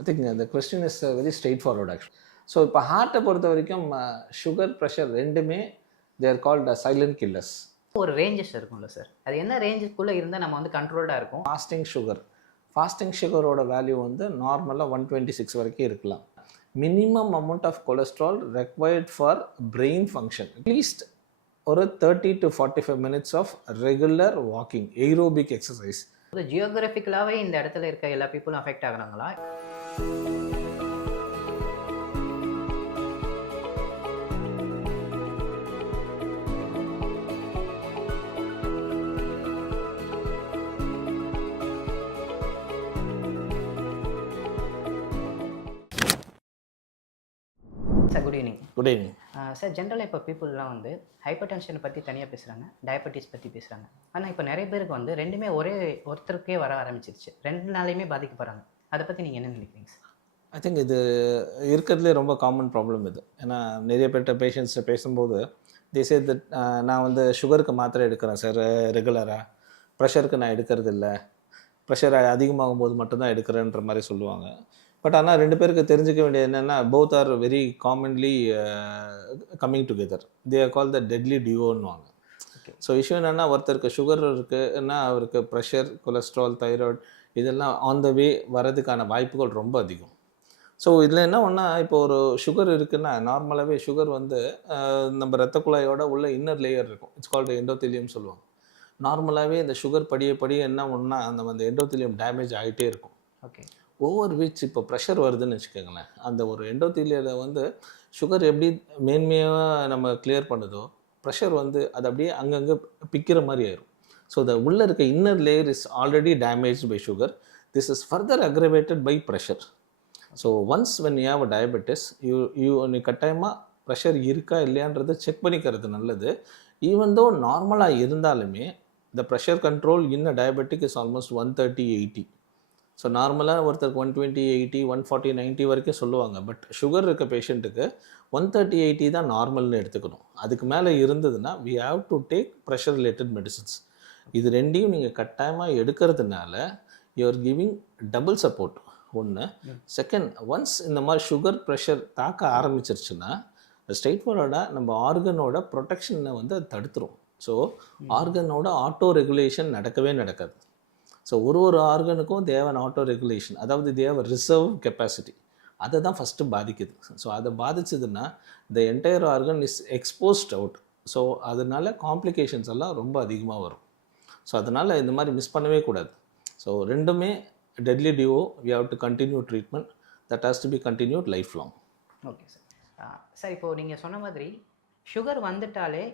I think the question is very straightforward actually. So இப்போ ஹார்ட்டை பொறுத்த வரைக்கும் சுகர் ப்ரெஷர் ரெண்டுமே தேர் கால்ட் சைலண்ட் கில்லர்ஸ். ஒரு ரேஞ்சஸ் இருக்கும்ல சார், அது என்ன ரேஞ்சுக்குள்ளே இருந்தால் நம்ம வந்து கண்ட்ரோல்டாக இருக்கும்? ஃபாஸ்டிங் சுகரோட வேல்யூ வந்து நார்மலாக 126 வரைக்கும் இருக்கலாம். Minimum amount of cholesterol required for brain function at least ஒரு 30 to 45 minutes of regular walking aerobic exercise. ஜியோகிராஃபிக்கலாகவே இந்த இடத்துல இருக்க எல்லா பீப்புளும் அஃபெக்ட் ஆகுறாங்களா? Sir good evening. Good evening sir, ஜென்ரலாக இப்போ பீப்புளெலாம் வந்து ஹைப்பர் டென்ஷனை பற்றி தனியாக பேசுகிறாங்க, டயபெட்டிஸ் பற்றி பேசுகிறாங்க. ஆனால் இப்போ நிறைய பேருக்கு வந்து ரெண்டுமே ஒருத்தருக்கே வர ஆரம்பிச்சிருச்சு, ரெண்டு நாளையுமே பாதிக்கப்படுறாங்க. அதை பற்றி நீங்கள் என்ன நினைக்கிறீங்க சார்? ஐ திங்க் இது இருக்கிறதுலே ரொம்ப காமன் ப்ராப்ளம் இது. ஏன்னா நிறைய பேர்கிட்ட பேஷண்ட்ஸ்ட்டு பேசும்போது திஸ் இஸ் தட் நான் வந்து சுகருக்கு மாத்திரை எடுக்கிறேன் சார் ரெகுலராக, ப்ரெஷருக்கு நான் எடுக்கிறது இல்லை, ப்ரெஷர் அதிகமாகும் போது மட்டும்தான் எடுக்கிறேன்ற மாதிரி சொல்லுவாங்க. பட் ஆனால் ரெண்டு பேருக்கு தெரிஞ்சிக்க வேண்டியது என்னென்னா both are very commonly coming together. They are call the deadly டியோன்னுவாங்க. ஸோ இஷ்யூ என்னென்னா ஒருத்தருக்கு சுகர் இருக்குன்னா அவருக்கு ப்ரெஷர், கொலஸ்ட்ரால், தைராய்டு இதெல்லாம் ஆன் த வே வரதுக்கான வாய்ப்புகள் ரொம்ப அதிகம். ஸோ இதில் என்ன ஒன்றா இப்போ ஒரு சுகர் இருக்குன்னா நார்மலாகவே சுகர் வந்து நம்ம ரத்த குழாயோட உள்ள இன்னர் லேயர் இருக்கும், இட்ஸ் கால்டு எண்டோத்திலியம் சொல்லுவாங்க. நார்மலாகவே இந்த சுகர் படிய என்ன ஒன்றா அந்த எண்டோத்திலியம் டேமேஜ் ஆகிட்டே இருக்கும். ஓகே. ஓவர் விச் இப்போ ப்ரெஷர் வருதுன்னு வச்சுக்கோங்களேன், அந்த ஒரு எண்டோத்திலியில் வந்து சுகர் எப்படி மேன்மையாக நம்ம கிளியர் பண்ணுதோ ப்ரெஷர் வந்து அது அப்படியே அங்கங்கே பிக்கிற மாதிரி ஆயிரும். ஸோ த உள்ளே இருக்க inner layer is already damage by sugar. This is further aggravated by pressure. So once when you have a diabetes நீ கட்டாயமாக ப்ரெஷர் இருக்கா இல்லையான்றதை செக் பண்ணிக்கிறது நல்லது. ஈவன் தோ நார்மலாக இருந்தாலுமே the pressure control in a diabetic is almost 130/80. So நார்மலாக ஒருத்தருக்கு 120/80, 140/90 வரைக்கும் சொல்லுவாங்க. பட் சுகர் இருக்க பேஷண்ட்டுக்கு 130/80 தான் நார்மல்னு எடுத்துக்கணும். அதுக்கு மேலே இருந்ததுன்னா we have to take pressure related medicines. இது ரெண்டையும் நீங்கள் கட்டாயமாக எடுக்கிறதுனால யூஆர் கிவிங் டபுள் சப்போர்ட். ஒன்று. செகண்ட், ஒன்ஸ் இந்த மாதிரி சுகர் ப்ரெஷர் தாக்க ஆரம்பிச்சிருச்சுன்னா ஸ்ட்ரெயிட் ஃபார்வர்டாக நம்ம ஆர்கனோட ப்ரொடெக்ஷனை வந்து அது தடுத்துரும். ஸோ ஆர்கனோட ஆட்டோ ரெகுலேஷன் நடக்கவே நடக்காது. ஸோ ஒரு ஆர்கனுக்கும் தேவை ஆட்டோ ரெகுலேஷன், அதாவது தேவை ரிசர்வ் கெப்பாசிட்டி, அதை தான் ஃபஸ்ட்டு பாதிக்குது. ஸோ அதை பாதிச்சதுன்னா the entire organ is exposed out. So அதனால காம்ப்ளிகேஷன்ஸ் எல்லாம் ரொம்ப அதிகமாக வரும். ஸோ அதனால் இந்த மாதிரி மிஸ் பண்ணவே கூடாது. ஸோ ரெண்டுமே deadly duo, we have to continue treatment that has to be continued lifelong. Okay sir. Sir, இப்போது நீங்கள் சொன்ன மாதிரி சுகர் வந்துட்டாலே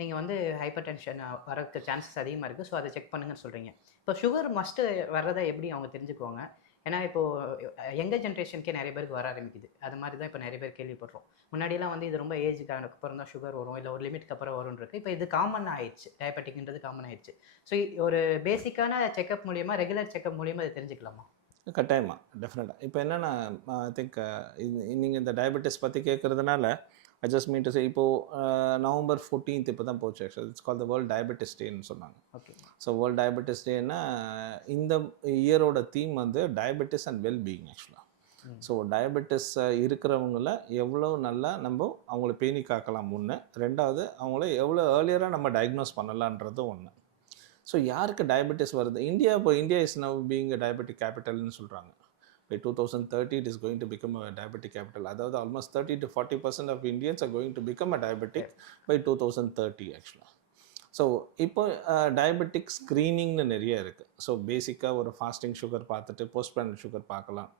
நீங்கள் வந்து ஹைப்பர் டென்ஷன் வரதுக்கு சான்சஸ் அதிகமாக இருக்குது, ஸோ அதை செக் பண்ணுங்கன்னு சொல்கிறீங்க. இப்போ சுகர் மஸ்ட்டு வர்றதை எப்படி அவங்க தெரிஞ்சுக்குவாங்க? ஏன்னா இப்போது யங்கர் ஜென்ரேஷனுக்கே நிறைய பேருக்கு வர ஆரம்பிக்குது. அது மாதிரி தான் இப்போ நிறைய பேர் கேள்விப்படுறோம். முன்னாடியெல்லாம் வந்து இது ரொம்ப ஏஜுக்கு அப்புறம் தான் சுகர் வரும், இல்லை ஒரு லிமிட்க்கு அப்புறம் வரும்னு இருக்குது. இப்போ இது காமன் ஆயிடுச்சு, டயபெட்டிக்ன்றது காமன் ஆயிடுச்சு. ஸோ ஒரு பேசிக்கான செக்அப் மூலியமாக, ரெகுலர் செக்அப் மூலியமாக அதை தெரிஞ்சுக்கலாமா? கட்டாயமாக, டெஃபினட்டாக. இப்போ என்னென்னா ஐ திங்க் நீங்கள் இந்த டயபெட்டிஸ் பற்றி கேட்குறதுனால I just mean to say, இப்போது November 14th இப்போ தான் போச்சு. Actually it's call the world diabetes டேன்னு சொன்னாங்க. ஓகே. ஸோ வேர்ல்ட் டயபெட்டிஸ் டேன்னா இந்த இயரோட தீம் வந்து டயபெட்டிஸ் அண்ட் வெல் பீயிங் ஆக்சுவலாக. ஸோ டயபெட்டிஸ் இருக்கிறவங்கள எவ்வளோ நல்லா நம்ம அவங்கள பேணி காக்கலாம் ஒன்று. ரெண்டாவது, அவங்கள எவ்வளோ ஏர்லியராக நம்ம டயக்னோஸ் பண்ணலான்றது ஒன்று. ஸோ யாருக்கு டயபெட்டிஸ் வருது? India is now being a diabetic கேபிட்டல்னு சொல்கிறாங்க. By 2030 it is going to become a diabetic capital. அதாவது almost 30 to 40% of Indians are going to become a diabetic by 2030 actually. So இப்போ diabetic ஸ்க்ரீனிங்னு நிறைய இருக்குது. So பேசிக்காக ஒரு fasting sugar பார்த்துட்டு post planet sugar பார்க்கலாம்,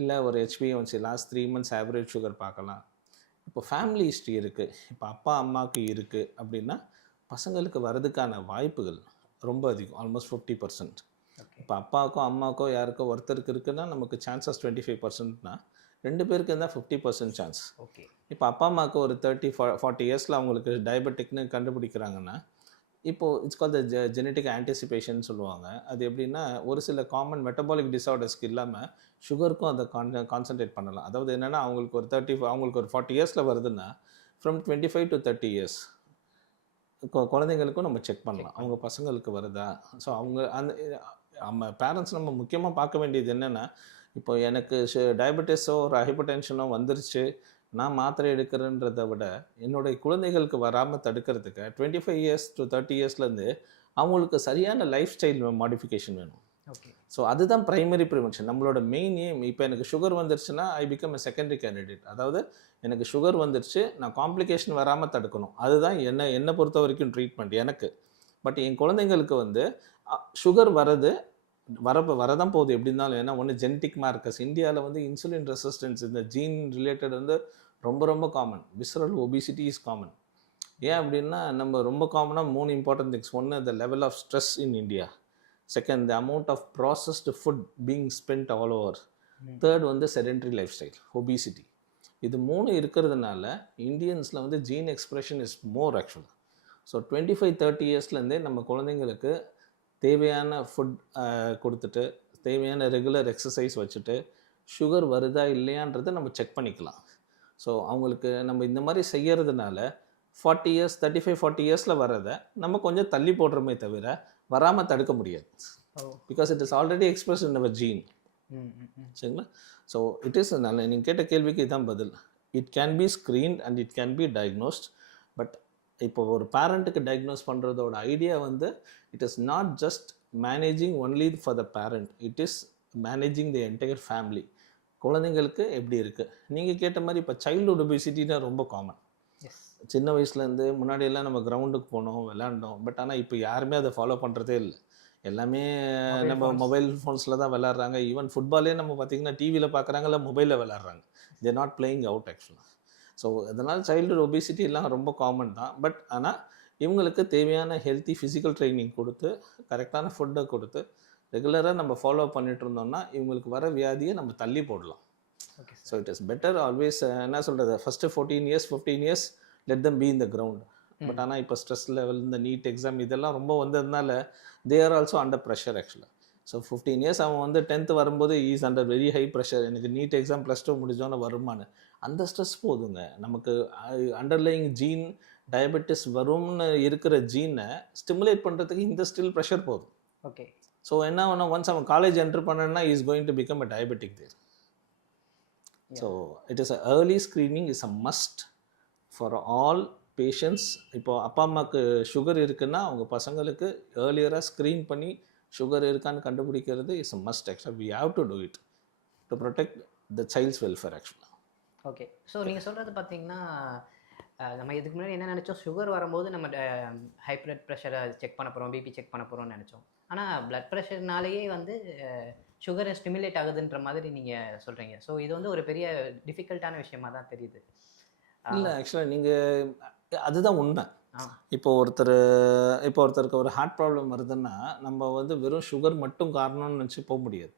இல்லை ஒரு HbA1c last 3 months average sugar பார்க்கலாம். இப்போ ஃபேமிலி ஹிஸ்ட்ரி இருக்குது, இப்போ அப்பா அம்மாவுக்கு இருக்குது அப்படின்னா பசங்களுக்கு வரதுக்கான வாய்ப்புகள் ரொம்ப அதிகம், ஆல்மோஸ்ட் 50%. இப்போ அப்பாவுக்கோ அம்மாவுக்கோ யாருக்கோ ஒருத்தருக்கு இருக்குன்னா நமக்கு சான்சஸ் 25%னா ரெண்டு பேருக்கு இருந்தால் 50% சான்ஸ். ஓகே. இப்போ அப்பா அம்மாவுக்கு ஒரு 30-40 இயர்ஸில் அவங்களுக்கு டயபெட்டிக்னு கண்டுபிடிக்கிறாங்கன்னா இப்போது it's call the genetic anticipation சொல்லுவாங்க. அது எப்படின்னா ஒரு சில காமன் மெட்டபாலிக் டிஸார்டர்ஸ்க்கு இல்லாமல் சுகருக்கும் அதை கான்சன்ட்ரேட் பண்ணலாம். அதாவது என்னென்னா அவங்களுக்கு ஒரு 40 இயர்ஸில் வருதுன்னா ஃப்ரம் 25 to 30 இயர்ஸ் குழந்தைங்களுக்கும் நம்ம செக் பண்ணலாம் அவங்க பசங்களுக்கு வருதா. ஸோ அவங்க அந்த நம்ம பேரண்ட்ஸ் நம்ம முக்கியமாக பார்க்க வேண்டியது என்னென்னா இப்போ எனக்கு டயபெட்டிஸோ ஒரு ஹைப்பர் டென்ஷனோ வந்துருச்சு, நான் மாத்திரை எடுக்கிறேன்றதை விட என்னுடைய குழந்தைகளுக்கு வராமல் தடுக்கிறதுக்கு 25 இயர்ஸ் டு 30 இயர்ஸ்லேருந்து அவங்களுக்கு சரியான லைஃப் ஸ்டைல் மாடிஃபிகேஷன் வேணும். ஓகே. ஸோ அதுதான் பிரைமரி ப்ரிவென்ஷன். நம்மளோட மெயின் எய்ம். இப்போ எனக்கு சுகர் வந்துருச்சுன்னா I become a secondary candidate. அதாவது எனக்கு சுகர் வந்துருச்சு, நான் காம்ப்ளிகேஷன் வராமல் தடுக்கணும். அதுதான் என்னை பொறுத்த வரைக்கும் ட்ரீட்மெண்ட் எனக்கு. பட் என் குழந்தைங்களுக்கு வந்து சுகர் வரதான் போகுது எப்படி இருந்தாலும். ஏன்னா ஒன்று ஜெனட்டிக் மார்க்கர்ஸ். இந்தியாவில் வந்து இன்சுலின் ரெசிஸ்டன்ஸ் இந்த ஜீன் ரிலேட்டட் வந்து ரொம்ப ரொம்ப common. Visceral obesity is common. ஏன் அப்படின்னா நம்ம ரொம்ப காமனாக 3 இம்பார்ட்டன்ட் திங்ஸ். ஒன்று the level of stress in India. Second the amount of processed food being spend all over. Third வந்து செடென்ட்ரி லைஃப் ஸ்டைல், ஒபிசிட்டி. இது 3 இருக்கிறதுனால இந்தியன்ஸில் வந்து ஜீன் எக்ஸ்பிரஷன் இஸ் மோர் ஆக்சுவலாக. ஸோ 25-30 இயர்ஸ்லேருந்தே நம்ம குழந்தைங்களுக்கு தேவையான ஃபுட் கொடுத்துட்டு, தேவையான ரெகுலர் எக்ஸசைஸ் வச்சுட்டு, சுகர் வருதா இல்லையான்றதை நம்ம செக் பண்ணிக்கலாம். ஸோ அவங்களுக்கு நம்ம இந்த மாதிரி செய்யறதுனால 40 இயர்ஸ் 35-40 இயர்ஸில் வர்றதை நம்ம கொஞ்சம் தள்ளி போடுறோமே தவிர வராமல் தடுக்க முடியாது. Because it is already express in our gene. சரிங்களா? ஸோ இட் இஸ் நல்ல நீங்கள் கேட்ட கேள்விக்கு இதுதான் பதில். It can be screened and it can be diagnosed. But இப்போ ஒரு பேரண்ட்டுக்கு டயக்னோஸ் பண்ணுறதோட ஐடியா வந்து it is not just managing only for the parent, it is managing the entire family. குழந்தைங்களுக்கு எப்படி இருக்குது நீங்கள் கேட்ட மாதிரி இப்போ சைல்டுஹுட் ஒபிசிட்டினா ரொம்ப காமன். சின்ன வயசுலேருந்து முன்னாடியெல்லாம் நம்ம கிரவுண்டுக்கு போனோம், விளாண்டோம். பட் ஆனால் இப்போ யாருமே அதை ஃபாலோ பண்ணுறதே இல்லை. எல்லாமே நம்ம மொபைல் ஃபோன்ஸில் தான் விளாட்றாங்க. ஈவன் ஃபுட்பாலே நம்ம பார்த்திங்கன்னா டிவியில் பார்க்குறாங்க, இல்லை மொபைலில் விளாட்றாங்க. தேர் நாட் பிளேயிங் அவுட் ஆக்சுவலாக. ஸோ அதனால் சைல்டுஹுட் ஒபிசிட்டி எல்லாம் ரொம்ப காமன் தான். பட் ஆனால் இவங்களுக்கு தேவையான ஹெல்த்தி ஃபிசிக்கல் ட்ரைனிங் கொடுத்து, கரெக்டான ஃபுட்டை கொடுத்து, ரெகுலராக நம்ம ஃபாலோ பண்ணிட்டு இருந்தோம்னா இவங்களுக்கு வர வியாதியை நம்ம தள்ளி போடலாம். So it is better always. என்ன சொல்கிறது, first 14 years 15 years let them be in the ground. But ஆனால் இப்போ ஸ்ட்ரெஸ் லெவல், இந்த நீட் எக்ஸாம் இதெல்லாம் ரொம்ப வந்ததுனால they are also under pressure ஆக்சுவலாக. ஸோ 15 இயர்ஸ் அவன் வந்து 10th வரும்போது is under very high pressure. எனக்கு நீட் எக்ஸாம் +2 முடிஞ்சோன்னு வருமானு அந்த ஸ்ட்ரெஸ் போதுங்க. நமக்கு அண்டர்லைங் ஜீன் டயபெட்டிஸ் வரும்னு இருக்கிற ஜீனை ஸ்டிமுலேட் பண்ணுறதுக்கு இந்த ஸ்டில் ப்ரெஷர் போதும். ஓகே. ஸோ என்ன ஒன்று ஒன்ஸ் அவன் காலேஜ் என்ட்ரு பண்ணனா is going to become a diabetic there. So it is a early screening is a must for all patients. இப்போ அப்பா அம்மாவுக்கு சுகர் இருக்குன்னா அவங்க பசங்களுக்கு ஏர்லியராக ஸ்க்ரீன் பண்ணி சுகர் இருக்கான்னு கண்டுபிடிக்கிறது இஸ் அ மஸ்ட். ஆக்சுவலாக we have to do it to protect the child's welfare ஆக்சுவலாக. ஓகே. ஸோ நீங்கள் சொல்கிறது பார்த்தீங்கன்னா நம்ம இதுக்கு முன்னாடி என்ன நினச்சோம், சுகர் வரும்போது நம்ம ஹை பிளட் ப்ரெஷரை செக் பண்ண போகிறோம், பிபி செக் பண்ண போகிறோம்னு நினச்சோம். ஆனால் பிளட் ப்ரெஷர்னாலேயே வந்து சுகர் ஸ்டிமுலேட் ஆகுதுன்ற மாதிரி நீங்கள் சொல்கிறீங்க. ஸோ இது வந்து ஒரு பெரிய டிஃபிகல்ட்டான விஷயமா தான் தெரியுது. இல்லை ஆக்சுவலாக நீங்கள் அதுதான் உண்மை. இப்போ ஒருத்தருக்கு ஒரு ஹார்ட் ப்ராப்ளம் வருதுன்னா நம்ம வந்து வெறும் சுகர் மட்டும் காரணம்னு நினச்சி போக முடியாது.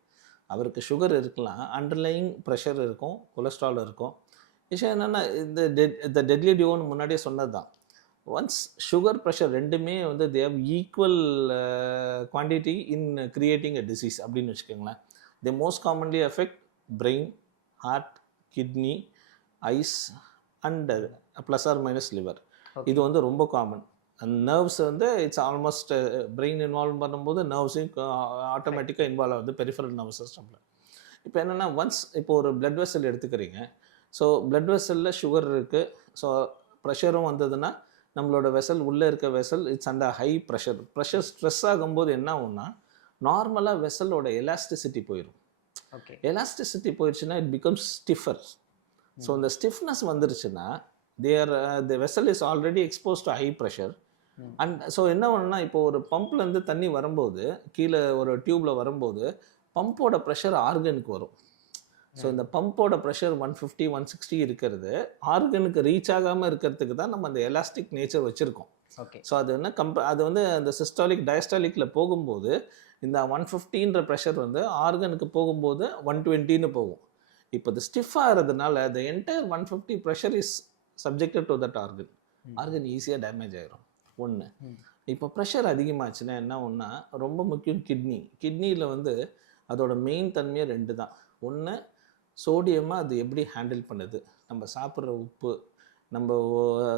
அவருக்கு சுகர் இருக்கலாம், அண்டர்லைங் ப்ரெஷர் இருக்கும், கொலஸ்ட்ரால் இருக்கும். விஷயம் என்னென்னா இந்த டெட்லி டியோன்னு முன்னாடியே சொன்னது தான். ஒன்ஸ் சுகர் ப்ரெஷர் ரெண்டுமே வந்து they have equal quantity in creating a disease அப்படின்னு வச்சுக்கோங்களேன். They most commonly affect brain, heart, kidney, eyes and plus or minus liver. இது வந்து ரொம்ப காமன். அந்த நர்வ்ஸ் வந்து இட்ஸ் ஆல்மோஸ்ட் பிரெயின் இன்வால்வ் பண்ணும்போது நர்வ்ஸையும் ஆட்டோமேட்டிக்காக இன்வால்வ் ஆகுது பெரிஃபரல் நர்வஸ் சிஸ்டமில். இப்போ என்னென்னா ஒன்ஸ் இப்போ ஒரு பிளட் வெசல் எடுத்துக்கிறீங்க. ஸோ பிளட் வெசலில் சுகர் இருக்குது. ஸோ ப்ரெஷரும் வந்ததுன்னா நம்மளோட வெசல் உள்ளே இருக்க vessel it's under high pressure stress ஆகும்போது என்ன ஆகும்னா நார்மலாக வெசலோட எலாஸ்டிசிட்டி போயிடும். ஓகே. எலாஸ்டிசிட்டி போயிடுச்சுன்னா இட் பிகம்ஸ் ஸ்டிஃபர். ஸோ இந்த ஸ்டிஃப்னஸ் வந்துருச்சுன்னா the vessel is already exposed to high pressure. And so என்ன ஒன்றுனா இப்போ ஒரு பம்ப்லேருந்து தண்ணி வரும்போது கீழே ஒரு டியூப்பில் வரும்போது பம்போட ப்ரெஷர் ஆர்கனுக்கு வரும். ஸோ இந்த பம்போட ப்ரெஷர் 150-160 இருக்கிறது ஆர்கனுக்கு ரீச் ஆகாமல் இருக்கிறதுக்கு தான் நம்ம அந்த எலாஸ்டிக் நேச்சர் வச்சுருக்கோம். ஓகே. ஸோ அது என்ன அது வந்து அந்த சிஸ்டாலிக் டயஸ்டாலிக்கில் போகும்போது இந்த 150ன்ற ப்ரெஷர் வந்து ஆர்கனுக்கு போகும்போது 120ன்னு போகும். இப்போ இது ஸ்டிஃப் ஆகிறதுனால the entire 150 pressure is subjected to that organ ஈஸியாக டேமேஜ் ஆகிரும். ஒன்று. இப்போ ப்ரெஷர் அதிகமாச்சுன்னா என்ன ஒன்றா ரொம்ப முக்கியம் கிட்னியில் வந்து அதோட மெயின் தன்மையை 2 தான். ஒன்று சோடியமாக அது எப்படி ஹேண்டில் பண்ணுது, நம்ம சாப்பிட்ற உப்பு, நம்ம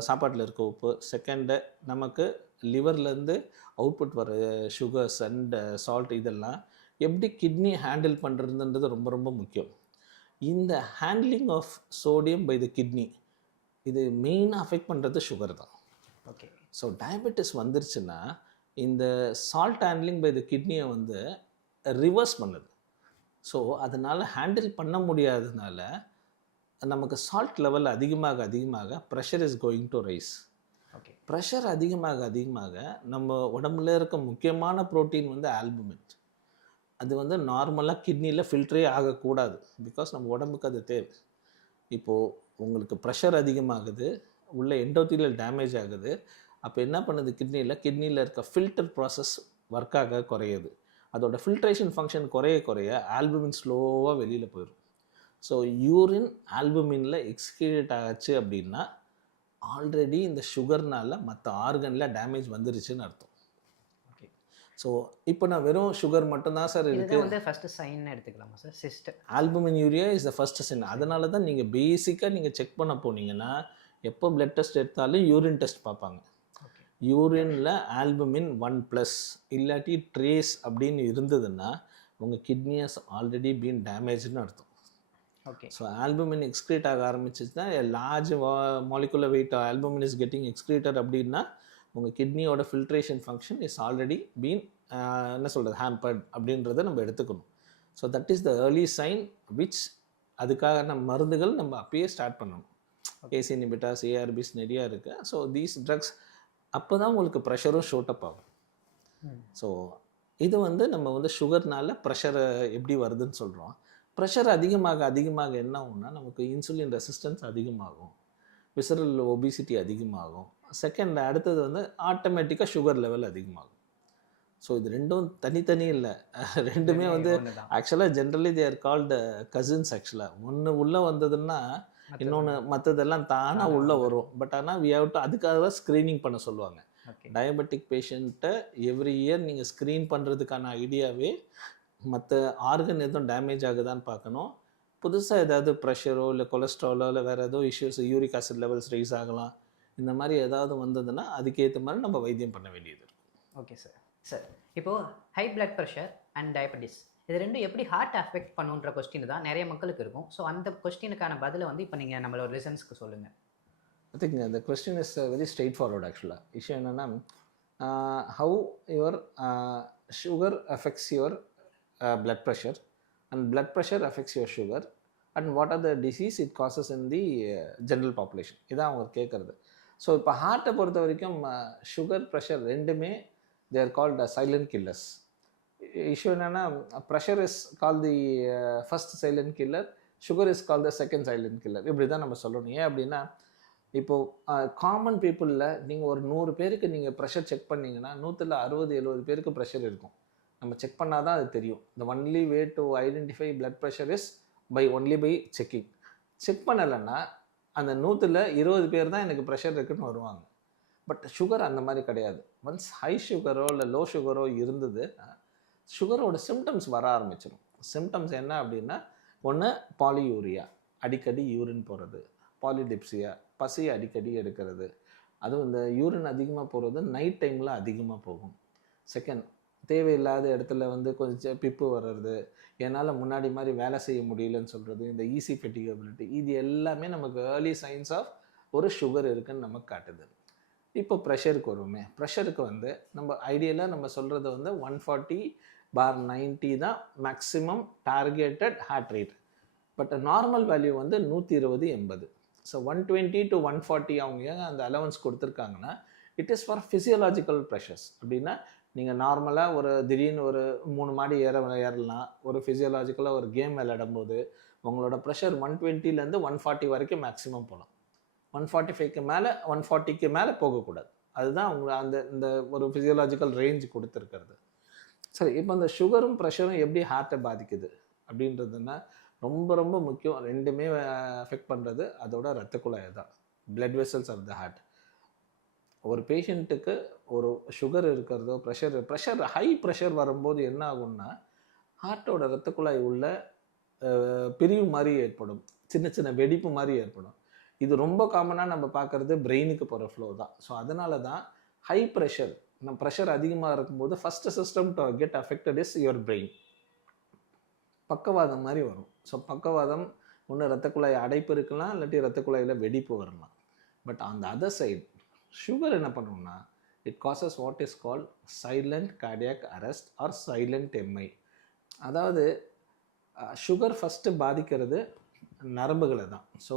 சாப்பாட்டில் இருக்க உப்பு. செகண்டு நமக்கு லிவர்லேருந்து அவுட்புட் வர சுகர்ஸ் அண்ட் சால்ட் இதெல்லாம் எப்படி கிட்னி ஹேண்டில் பண்ணுறதுன்றது ரொம்ப ரொம்ப முக்கியம். இந்த handling of sodium by the kidney இது மெயினாக அஃபெக்ட் பண்ணுறது சுகர் தான். ஓகே. ஸோ டயபெட்டிஸ் வந்துருச்சுன்னா இந்த சால்ட் ஹேண்ட்லிங் பை த கிட்னியை வந்து ரிவர்ஸ் பண்ணுது. ஸோ அதனால் ஹேண்டில் பண்ண முடியாததுனால நமக்கு சால்ட் லெவல் அதிகமாக அதிகமாக pressure is going to rice. Okay. Pressure அதிகமாக அதிகமாக நம்ம உடம்புல இருக்க முக்கியமான ப்ரோட்டீன் வந்து ஆல்புமின். அது வந்து நார்மலாக கிட்னியில் ஃபில்டரே ஆகக்கூடாது. பிகாஸ் நம்ம உடம்புக்கு அது தேவை. இப்போது உங்களுக்கு ப்ரெஷர் அதிகமாகுது, உள்ள எண்டோத்தீலியல் டேமேஜ் ஆகுது. அப்போ என்ன பண்ணுது கிட்னியில் இருக்க ஃபில்டர் ப்ராசஸ் ஒர்க் ஆக குறையுது. அதோட ஃபில்ட்ரேஷன் ஃபங்க்ஷன் குறைய குறைய ஆல்புமின் ஸ்லோவாக வெளியில் போயிடும். ஸோ யூரின் ஆல்புமினில் எக்ஸ்கிரீட் ஆச்சு அப்படின்னா ஆல்ரெடி இந்த சுகர்னால மற்ற ஆர்கனில் டேமேஜ் வந்துருச்சுன்னு அர்த்தம். ஓகே. ஸோ இப்போ நான் வெறும் சுகர் மட்டும்தான் சார் இதுதான் இருக்குது. வந்து ஃபர்ஸ்ட் சைன் எடுத்துக்கலாமா sir? Sister albumin urea is the first sign. அதனால தான் நீங்கள் பேசிக்காக நீங்கள் செக் பண்ண போனீங்கன்னா எப்போ பிளட் டெஸ்ட் எடுத்தாலும் யூரின் டெஸ்ட் பார்ப்பாங்க. ஓகே. யூரினில் ஆல்புமின் 1+ இல்லாட்டி ட்ரேஸ் அப்படின்னு இருந்ததுன்னா உங்கள் கிட்னியஸ் ஆல்ரெடி பீன் டேமேஜ்னு அர்த்தம். ஓகே. ஸோ ஆல்புமின் எக்ஸ்க்ரீட் ஆக ஆரம்பிச்சிச்சுன்னா large molecular weight albumin is getting excreted அப்படின்னா உங்கள் கிட்னியோட filtration function is already been என்ன சொல்கிறது ஹேம்பர்ட் அப்படின்றத நம்ம எடுத்துக்கணும். So that is the early sign which அதுக்கான மருந்துகள் நம்ம அப்பயே ஸ்டார்ட் பண்ணணும். ஏசி இன்ஹிபிட்டர்ஸ், ஏஆர்பிஸ் நிறையா இருக்குது. ஸோ தீஸ் ட்ரக்ஸ் அப்போ தான் உங்களுக்கு ப்ரெஷரும் ஷோட்டப் ஆகும். ஸோ இது வந்து நம்ம வந்து சுகர்னால ப்ரெஷரை எப்படி வருதுன்னு சொல்கிறோம். ப்ரெஷர் அதிகமாக அதிகமாக என்ன ஆகும்னா நமக்கு இன்சுலின் ரெசிஸ்டன்ஸ் அதிகமாகும், விசரல் ஒபிசிட்டி அதிகமாகும். செகண்ட் அடுத்தது வந்து ஆட்டோமேட்டிக்காக சுகர் லெவல் அதிகமாகும். ஸோ இது ரெண்டும் தனித்தனி இல்லை, ரெண்டுமே வந்து ஆக்சுவலாக generally they are called cousins. ஆக்சுவலாக ஒன்று உள்ளே வந்ததுன்னா இன்னொன்று மற்றதெல்லாம் தானாக உள்ளே வரும். பட் ஆனால் வி ஹேவ் டு அதுக்காக தான் ஸ்க்ரீனிங் பண்ண சொல்லுவாங்க. டயபெட்டிக் பேஷண்ட்டை எவ்ரி இயர் நீங்கள் ஸ்க்ரீன் பண்ணுறதுக்கான ஐடியாவே மற்ற ஆர்கன் எதுவும் டேமேஜ் ஆகுதான்னு பார்க்கணும். புதுசாக ஏதாவது ப்ரெஷரோ இல்லை கொலஸ்ட்ராலோ இல்லை வேறு ஏதோ issues, uric acid levels rice ஆகலாம். இந்த மாதிரி ஏதாவது வந்ததுன்னா அதுக்கேற்ற மாதிரி நம்ம வைத்தியம் பண்ண வேண்டியது இருக்கும். Okay sir. சார் இப்போது high blood pressure and diabetes இது ரெண்டும் எப்படி ஹார்ட் அஃபெக்ட் பண்ணுன்ற கொஸ்டின் தான் நிறைய மக்களுக்கு இருக்கும். ஸோ அந்த கொஸ்டினுக்கான பதிலை வந்து இப்போ நீங்கள் நம்மளோட லிசன்ஸ்க்கு சொல்லுங்கள். I think the question is very straightforward actually. Issue என்னன்னா how your sugar affects your blood pressure and blood pressure affects your sugar and what are the disease it causes in the general population. இதான் அவங்க கேட்குறது. So இப்போ ஹார்ட்டை பொறுத்த வரைக்கும் sugar pressure ரெண்டுமே they are called silent killers. Issue என்னென்னா pressure is call the first silent killer, sugar is call the second silent killer. இப்படி தான் நம்ம சொல்லணும். ஏன் அப்படின்னா இப்போது காமன் பீப்புளில் நீங்கள் ஒரு 100 பேருக்கு நீங்கள் ப்ரெஷர் செக் பண்ணிங்கன்னா 160-70 பேருக்கு ப்ரெஷர் இருக்கும். நம்ம செக் பண்ணால் தான் அது தெரியும். The only way to identify blood pressure is only by checking. Check பண்ணலைன்னா அந்த 120 பேர் தான் எனக்கு ப்ரெஷர் இருக்குன்னு வருவாங்க. பட் சுகர் அந்த மாதிரி கிடையாது. ஒன்ஸ் ஹை சுகரோ இல்லை லோ சுகரோ இருந்தது சுகரோட சிம்டம்ஸ் வர ஆரம்பிச்சிடும். சிம்டம்ஸ் என்ன அப்படின்னா ஒன்று பாலியூரியா, அடிக்கடி யூரின் போகிறது, பாலிடிப்சியா, பசி அடிக்கடி எடுக்கிறது, அதுவும் இந்த யூரின் அதிகமாக போகிறது நைட் டைமில் அதிகமாக போகும். செகண்ட் தேவையில்லாத இடத்துல வந்து கொஞ்சம் பிப்பு வர்றது, என்னால் முன்னாடி மாதிரி வேலை செய்ய முடியலன்னு சொல்கிறது, இந்த ஈஸி ஃபெட்டிகபிலிட்டி, இது எல்லாமே நமக்கு ஏர்லி சைன்ஸ் ஆஃப் ஒரு சுகர் இருக்குன்னு நமக்கு காட்டுது. இப்போ ப்ரெஷருக்கு வருவோமே. ப்ரெஷருக்கு வந்து நம்ம ஐடியலாக நம்ம சொல்கிறது வந்து 140/90 தான் maximum targeted heart rate. But normal value வந்து 120/80. ஸோ 120 to 140 அவங்க ஏன் அந்த அலவன்ஸ் கொடுத்துருக்காங்கன்னா it is for physiological pressures. அப்படின்னா நீங்கள் நார்மலாக ஒரு திடீர்னு ஒரு 3 மாடி ஏறலாம், ஒரு ஃபிசியலாஜிக்கலாக ஒரு கேம் விளையாடும் போது உங்களோட ப்ரெஷர் 120 140 வரைக்கும் மேக்ஸிமம் போகலாம். 145க்கு மேலே 140க்கு மேலே போகக்கூடாது. அதுதான் அவங்க அந்த இந்த ஒரு ஃபிசியலாஜிக்கல் ரேஞ்ச் கொடுத்துருக்கிறது. சரி, இப்போ அந்த சுகரும் ப்ரெஷரும் எப்படி ஹார்ட்டை பாதிக்குது அப்படின்றதுன்னா ரொம்ப ரொம்ப முக்கியம். ரெண்டுமே அஃபெக்ட் பண்ணுறது அதோட ரத்த குழாயை தான், blood vessels of the heart. ஒரு பேஷண்ட்டுக்கு ஒரு சுகர் இருக்கிறதோ ப்ரெஷர் ஹை ப்ரெஷர் வரும்போது என்ன ஆகும்னா ஹார்ட்டோட ரத்த குழாய் உள்ள பிரிவு மாதிரி ஏற்படும், சின்ன சின்ன வெடிப்பு மாதிரி ஏற்படும். இது ரொம்ப காமனாக நம்ம பார்க்குறது பிரெயினுக்கு போகிற ஃப்ளோ தான். ஸோ அதனால தான் ஹை ப்ரெஷர் அதிகமாக இருக்கும்போது first system to get affected is your brain. பக்கவாதம் மாதிரி வரும். ஸோ பக்கவாதம் ஒன்று ரத்த குழாய் அடைப்பு இருக்கலாம், இல்லாட்டி ரத்த குழாயில் வெடிப்பு வரலாம். பட் அந்த அதர் சைடு சுகர் என்ன பண்ணும்னா it causes what is called silent cardiac arrest or silent MI. அதாவது சுகர் ஃபஸ்ட்டு பாதிக்கிறது நரம்புகளை தான். ஸோ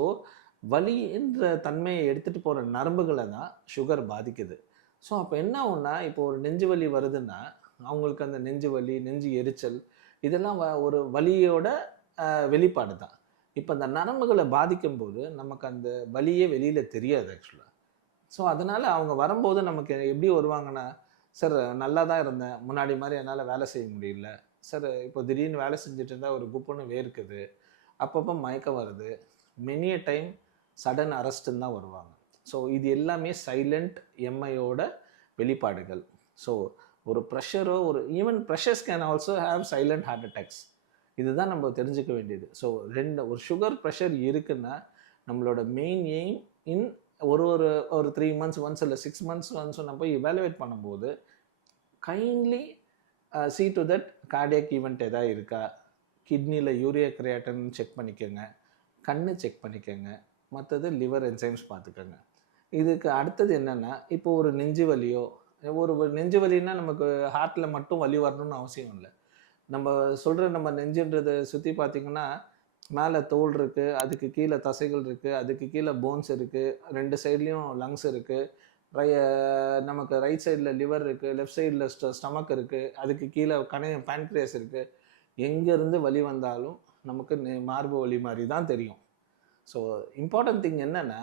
வலின்ற தன்மையை எடுத்துகிட்டு போகிற நரம்புகளை தான் சுகர் பாதிக்குது. ஸோ அப்போ என்ன ஆகும்னா, இப்போ ஒரு நெஞ்சு வலி வருதுன்னா அவங்களுக்கு அந்த நெஞ்சு வலி, நெஞ்சு எரிச்சல் இதெல்லாம் ஒரு வலியோட வெளிப்பாடு தான். இப்போ அந்த நரம்புகளை பாதிக்கும்போது நமக்கு அந்த வலியே வெளியில் தெரியாது ஆக்சுவலாக. ஸோ அதனால் அவங்க வரும்போது நமக்கு எப்படி வருவாங்கன்னா, சார் நல்லா தான் இருந்தேன், முன்னாடி மாதிரி என்னால் வேலை செய்ய முடியல சார், இப்போ திடீர்னு வேலை செஞ்சுட்டு இருந்தால் ஒரு குப்புன்னு வேர்க்குது, அப்பப்போ மயக்கம் வருது, மெனிய டைம் சடன் அரெஸ்ட்டுன்னு தான் வருவாங்க. ஸோ இது எல்லாமே சைலண்ட் எம்ஐயோட வெளிப்பாடுகள். ஸோ ஒரு ப்ரெஷரோ even pressures can also have silent heart attacks. இதுதான் நம்ம தெரிஞ்சுக்க வேண்டியது. ஸோ ஒரு சுகர் ப்ரெஷர் இருக்குன்னா நம்மளோட மெயின் எய்ம் இன் ஒரு 3 months ஒன்ஸ் இல்லை 6 months ஒன்ஸ் நம்ம போய் இவாலுவேட் பண்ணும்போது kindly see to that cardiac event எதாவது இருக்கா, கிட்னியில் யூரியா கிரியாட்டின் செக் பண்ணிக்கோங்க, கண்ணு செக் பண்ணிக்கோங்க, மற்றது லிவர் என்சைம்ஸ் பார்த்துக்கோங்க. இதுக்கு அடுத்தது என்னென்னா, இப்போ ஒரு நெஞ்சு வலியோ நெஞ்சு வலின்னா நமக்கு ஹார்ட்டில் மட்டும் வலி வரணும்னு அவசியம் இல்லை. நம்ம சொல்கிற நம்ம நெஞ்சுன்றதை சுற்றி பார்த்திங்கன்னா மேலே தோல் இருக்குது, அதுக்கு கீழே தசைகள் இருக்குது, அதுக்கு கீழே போன்ஸ் இருக்குது, 2 சைட்லேயும் லங்ஸ் இருக்குது, நமக்கு ரைட் சைடில் லிவர் இருக்குது, லெஃப்ட் சைடில் ஸ்டமக் இருக்குது, அதுக்கு கீழே பேன்க்ரியாஸ் இருக்குது. எங்கேருந்து வலி வந்தாலும் நமக்கு மார்பு வலி மாதிரி தான் தெரியும். ஸோ இம்பார்ட்டன்ட் திங் என்னென்னா,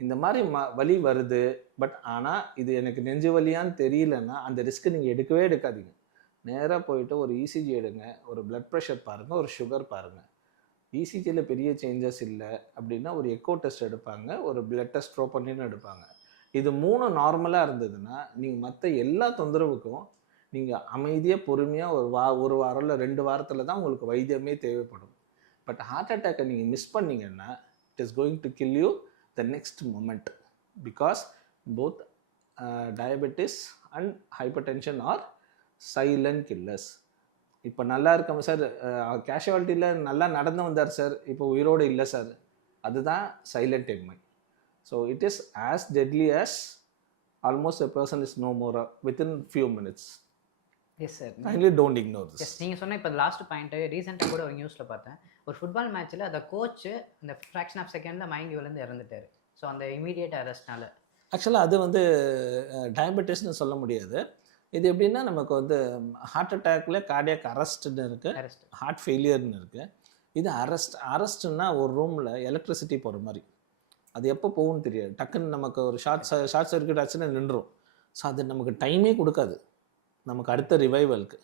இந்த மாதிரி வலி வருது, பட் ஆனால் இது எனக்கு நெஞ்சு வலியான்னு தெரியலன்னா அந்த ரிஸ்க்கு நீங்கள் எடுக்கவே எடுக்காதீங்க. நேராக போயிட்டு ஒரு இசிஜி எடுங்க, ஒரு பிளட் ப்ரெஷர் பாருங்கள், ஒரு சுகர் பாருங்கள். இசிஜியில் பெரிய சேஞ்சஸ் இல்லை அப்படின்னா ஒரு எக்கோ டெஸ்ட் எடுப்பாங்க, ஒரு பிளட் டெஸ்ட் ட்ரோபோனின் எடுப்பாங்க. இது 3 நார்மலாக இருந்ததுன்னா நீங்கள் மற்ற எல்லா தொந்தரவுக்கும் நீங்கள் அமைதியாக பொறுமையாக ஒரு வாரம் இல்லை 2 வாரத்தில் தான் உங்களுக்கு வைத்தியமே தேவைப்படும். பட் ஹார்ட் அட்டாக்கை நீங்கள் மிஸ் பண்ணிங்கன்னா it is going to kill you the next moment, because both diabetes and hypertension are silent killers. இப்போ நல்லா இருக்கோம் சார், கேஷுவாலிட்டியில் நல்லா நடந்து வந்தார் சார், இப்போ உயிரோடு இல்லை சார், அதுதான் silent MI. So it is as deadly as almost a person is no more within few minutes. Yes sir, kindly don't ignore this. Yes, நீங்கள் சொன்ன இப்போ லாஸ்ட் பாயிண்ட்டு ரீசெண்டாக கூட ஒரு நியூஸில் பார்த்தேன். ஒரு ஃபுட்பால் மேட்ச்சில் அந்த கோச்சு இந்த ஃப்ராக்ஷன் ஆஃப் செகண்டில் மயங்கி விழுந்து இறந்துட்டார். ஸோ அந்த இமீடியட் அரெஸ்ட்னால. ஆக்சுவலாக அது டயபெட்டிஸ்னு சொல்ல முடியாது. இது எப்படின்னா, நமக்கு ஹார்ட் அட்டாக்ல கார்டியாக் அரெஸ்ட்னு இருக்குது, ஹார்ட் ஃபெயிலியர்னு இருக்குது. இது அரெஸ்ட்னா ஒரு ரூமில் எலக்ட்ரிசிட்டி போகிற மாதிரி. அது எப்போ போகும்னு தெரியாது, டக்குன்னு நமக்கு ஒரு ஷார்ட் சர்க்யூட் ஆச்சுன்னா நின்றுடும். ஸோ அது நமக்கு டைமே கொடுக்காது நமக்கு அடுத்த ரிவைவலுக்கு.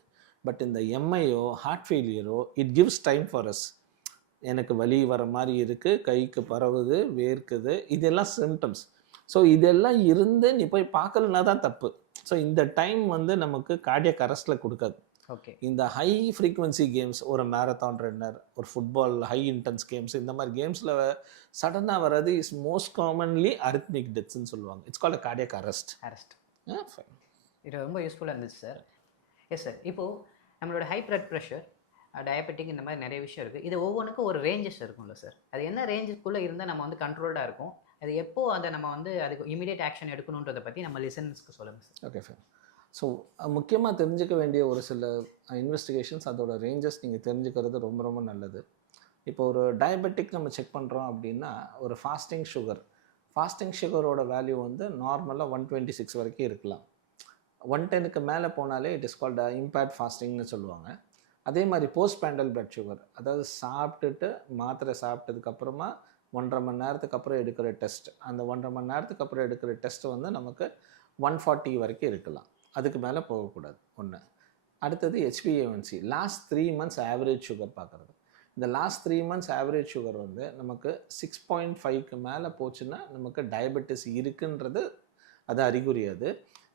பட் இந்த எம்ஐயோ ஹார்ட் ஃபெயிலியரோ it gives time for us. எனக்கு வலி வர மாதிரி இருக்குது, கைக்கு பரவுது, வேர்க்குது, இதெல்லாம் சிம்டம்ஸ். ஸோ இதெல்லாம் இருந்து நீ போய் பார்க்கலனா தான் தப்பு. ஸோ இந்த டைம் நமக்கு கார்டியாக் அரெஸ்ட்டில் கொடுக்காது. ஓகே, இந்த ஹை ஃப்ரீக்வன்சி கேம்ஸ், ஒரு மேரத்தான் ரன்னர், ஒரு ஃபுட்பால் ஹை இன்டென்ஸ் கேம்ஸ், இந்த மாதிரி கேம்ஸில் சடனாக வர்றது இஸ் மோஸ்ட் காமன்லி அரித்மிக் டெத்ஸ்ன்னு சொல்லுவாங்க. It's called cardiac arrest. Fine, இது ரொம்ப யூஸ்ஃபுல்லாக இருந்துச்சு சார். எஸ் சார், இப்போது நம்மளோட ஹை பிளட் ப்ரெஷர், டயபெட்டிக், இந்த மாதிரி நிறைய விஷயம் இருக்குது. இது ஒவ்வொன்றுக்கும் ஒரு ரேஞ்சஸ் இருக்கும்ல சார், அது என்ன ரேஞ்சுக்குள்ளே இருந்தால் நம்ம கண்ட்ரோல்டாக இருக்கும், அது எப்போ அதை நம்ம அதுக்கு இமீடியட் ஆக்ஷன் எடுக்கணுன்றதை பற்றி நம்ம லிசனர்ஸ்க்கு சொல்லுங்கள் சார். Okay fine. ஸோ முக்கியமாக தெரிஞ்சுக்க வேண்டிய ஒரு சில இன்வெஸ்டிகேஷன்ஸ், அதோட ரேஞ்சஸ் நீங்கள் தெரிஞ்சுக்கிறது ரொம்ப ரொம்ப நல்லது. இப்போ ஒரு டயபெட்டிக் நம்ம செக் பண்ணுறோம் அப்படின்னா, ஒரு ஃபாஸ்டிங் சுகரோட வேல்யூ நார்மலாக 126 வரைக்கும் இருக்கலாம். 110க்கு மேலே போனாலே இட் இஸ் கால்ட் இம்பேர்ட் ஃபாஸ்டிங்னு சொல்லுவாங்க. அதே மாதிரி போஸ்ட் பேண்டல் பிளட் சுகர், அதாவது மாத்திரை சாப்பிட்டதுக்கப்புறமா 1.5 மணி நேரத்துக்கு அப்புறம் எடுக்கிற டெஸ்ட், அந்த 1.5 மணி நேரத்துக்கு அப்புறம் எடுக்கிற டெஸ்ட் நமக்கு 140 வரைக்கும் இருக்கலாம், அதுக்கு மேலே போகக்கூடாது. ஒன்று. அடுத்தது HbA1c, last 3 months average sugar பார்க்குறது. இந்த லாஸ்ட் 3 months ஆவரேஜ் சுகர் நமக்கு 6.5க்கு மேலே போச்சுன்னா நமக்கு டயபெட்டிஸ் இருக்குன்றது அது அறிகுறி. அது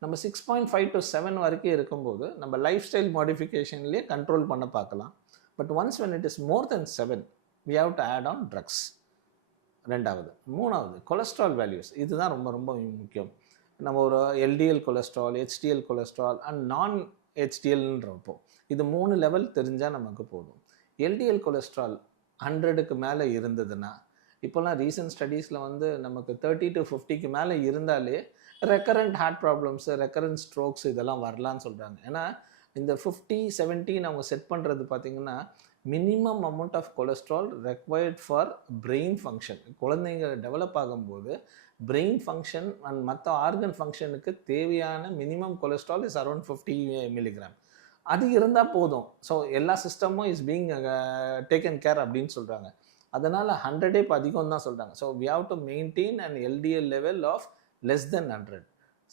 நம்ம 6.5 to 7 வரைக்கும் இருக்கும்போது நம்ம லைஃப் ஸ்டைல் மாடிஃபிகேஷன்லேயே கண்ட்ரோல் பண்ண பார்க்கலாம். But once when it is more than 7 we have to add on drugs. ரெண்டாவது. மூணாவது, கொலஸ்ட்ரால் வேல்யூஸ், இதுதான் ரொம்ப ரொம்ப முக்கியம். நம்ம ஒரு LDL cholesterol, HDL cholesterol and நான் HDLன்றப்போ இது 3 லெவல் தெரிஞ்சால் நமக்கு போதும். எல்டிஎல் கொலஸ்ட்ரால் 100க்கு மேலே இருந்ததுன்னா, இப்போலாம் ரீசன்ட் ஸ்டடீஸில் வந்து நமக்கு 30 to 50க்கு மேலே இருந்தாலே recurrent heart problems, recurrent strokes இதெல்லாம் வரலான்னு சொல்கிறாங்க. ஏன்னா இந்த 50, 70 அவங்க செட் பண்ணுறது பார்த்திங்கன்னா minimum amount of cholesterol required for brain function. குழந்தைங்க டெவலப் ஆகும்போது பிரெயின் ஃபங்க்ஷன் அண்ட் மற்ற ஆர்கன் ஃபங்க்ஷனுக்கு தேவையான minimum cholesterol is around 50 milligram. அது இருந்தால் போதும். ஸோ எல்லா சிஸ்டமும் இஸ் பீங் டேக்கன் கேர் அப்படின்னு சொல்கிறாங்க. அதனால் 100 இப்போ அதிகம் தான் சொல்கிறாங்க. So we have to maintain and LDL level of less than 100.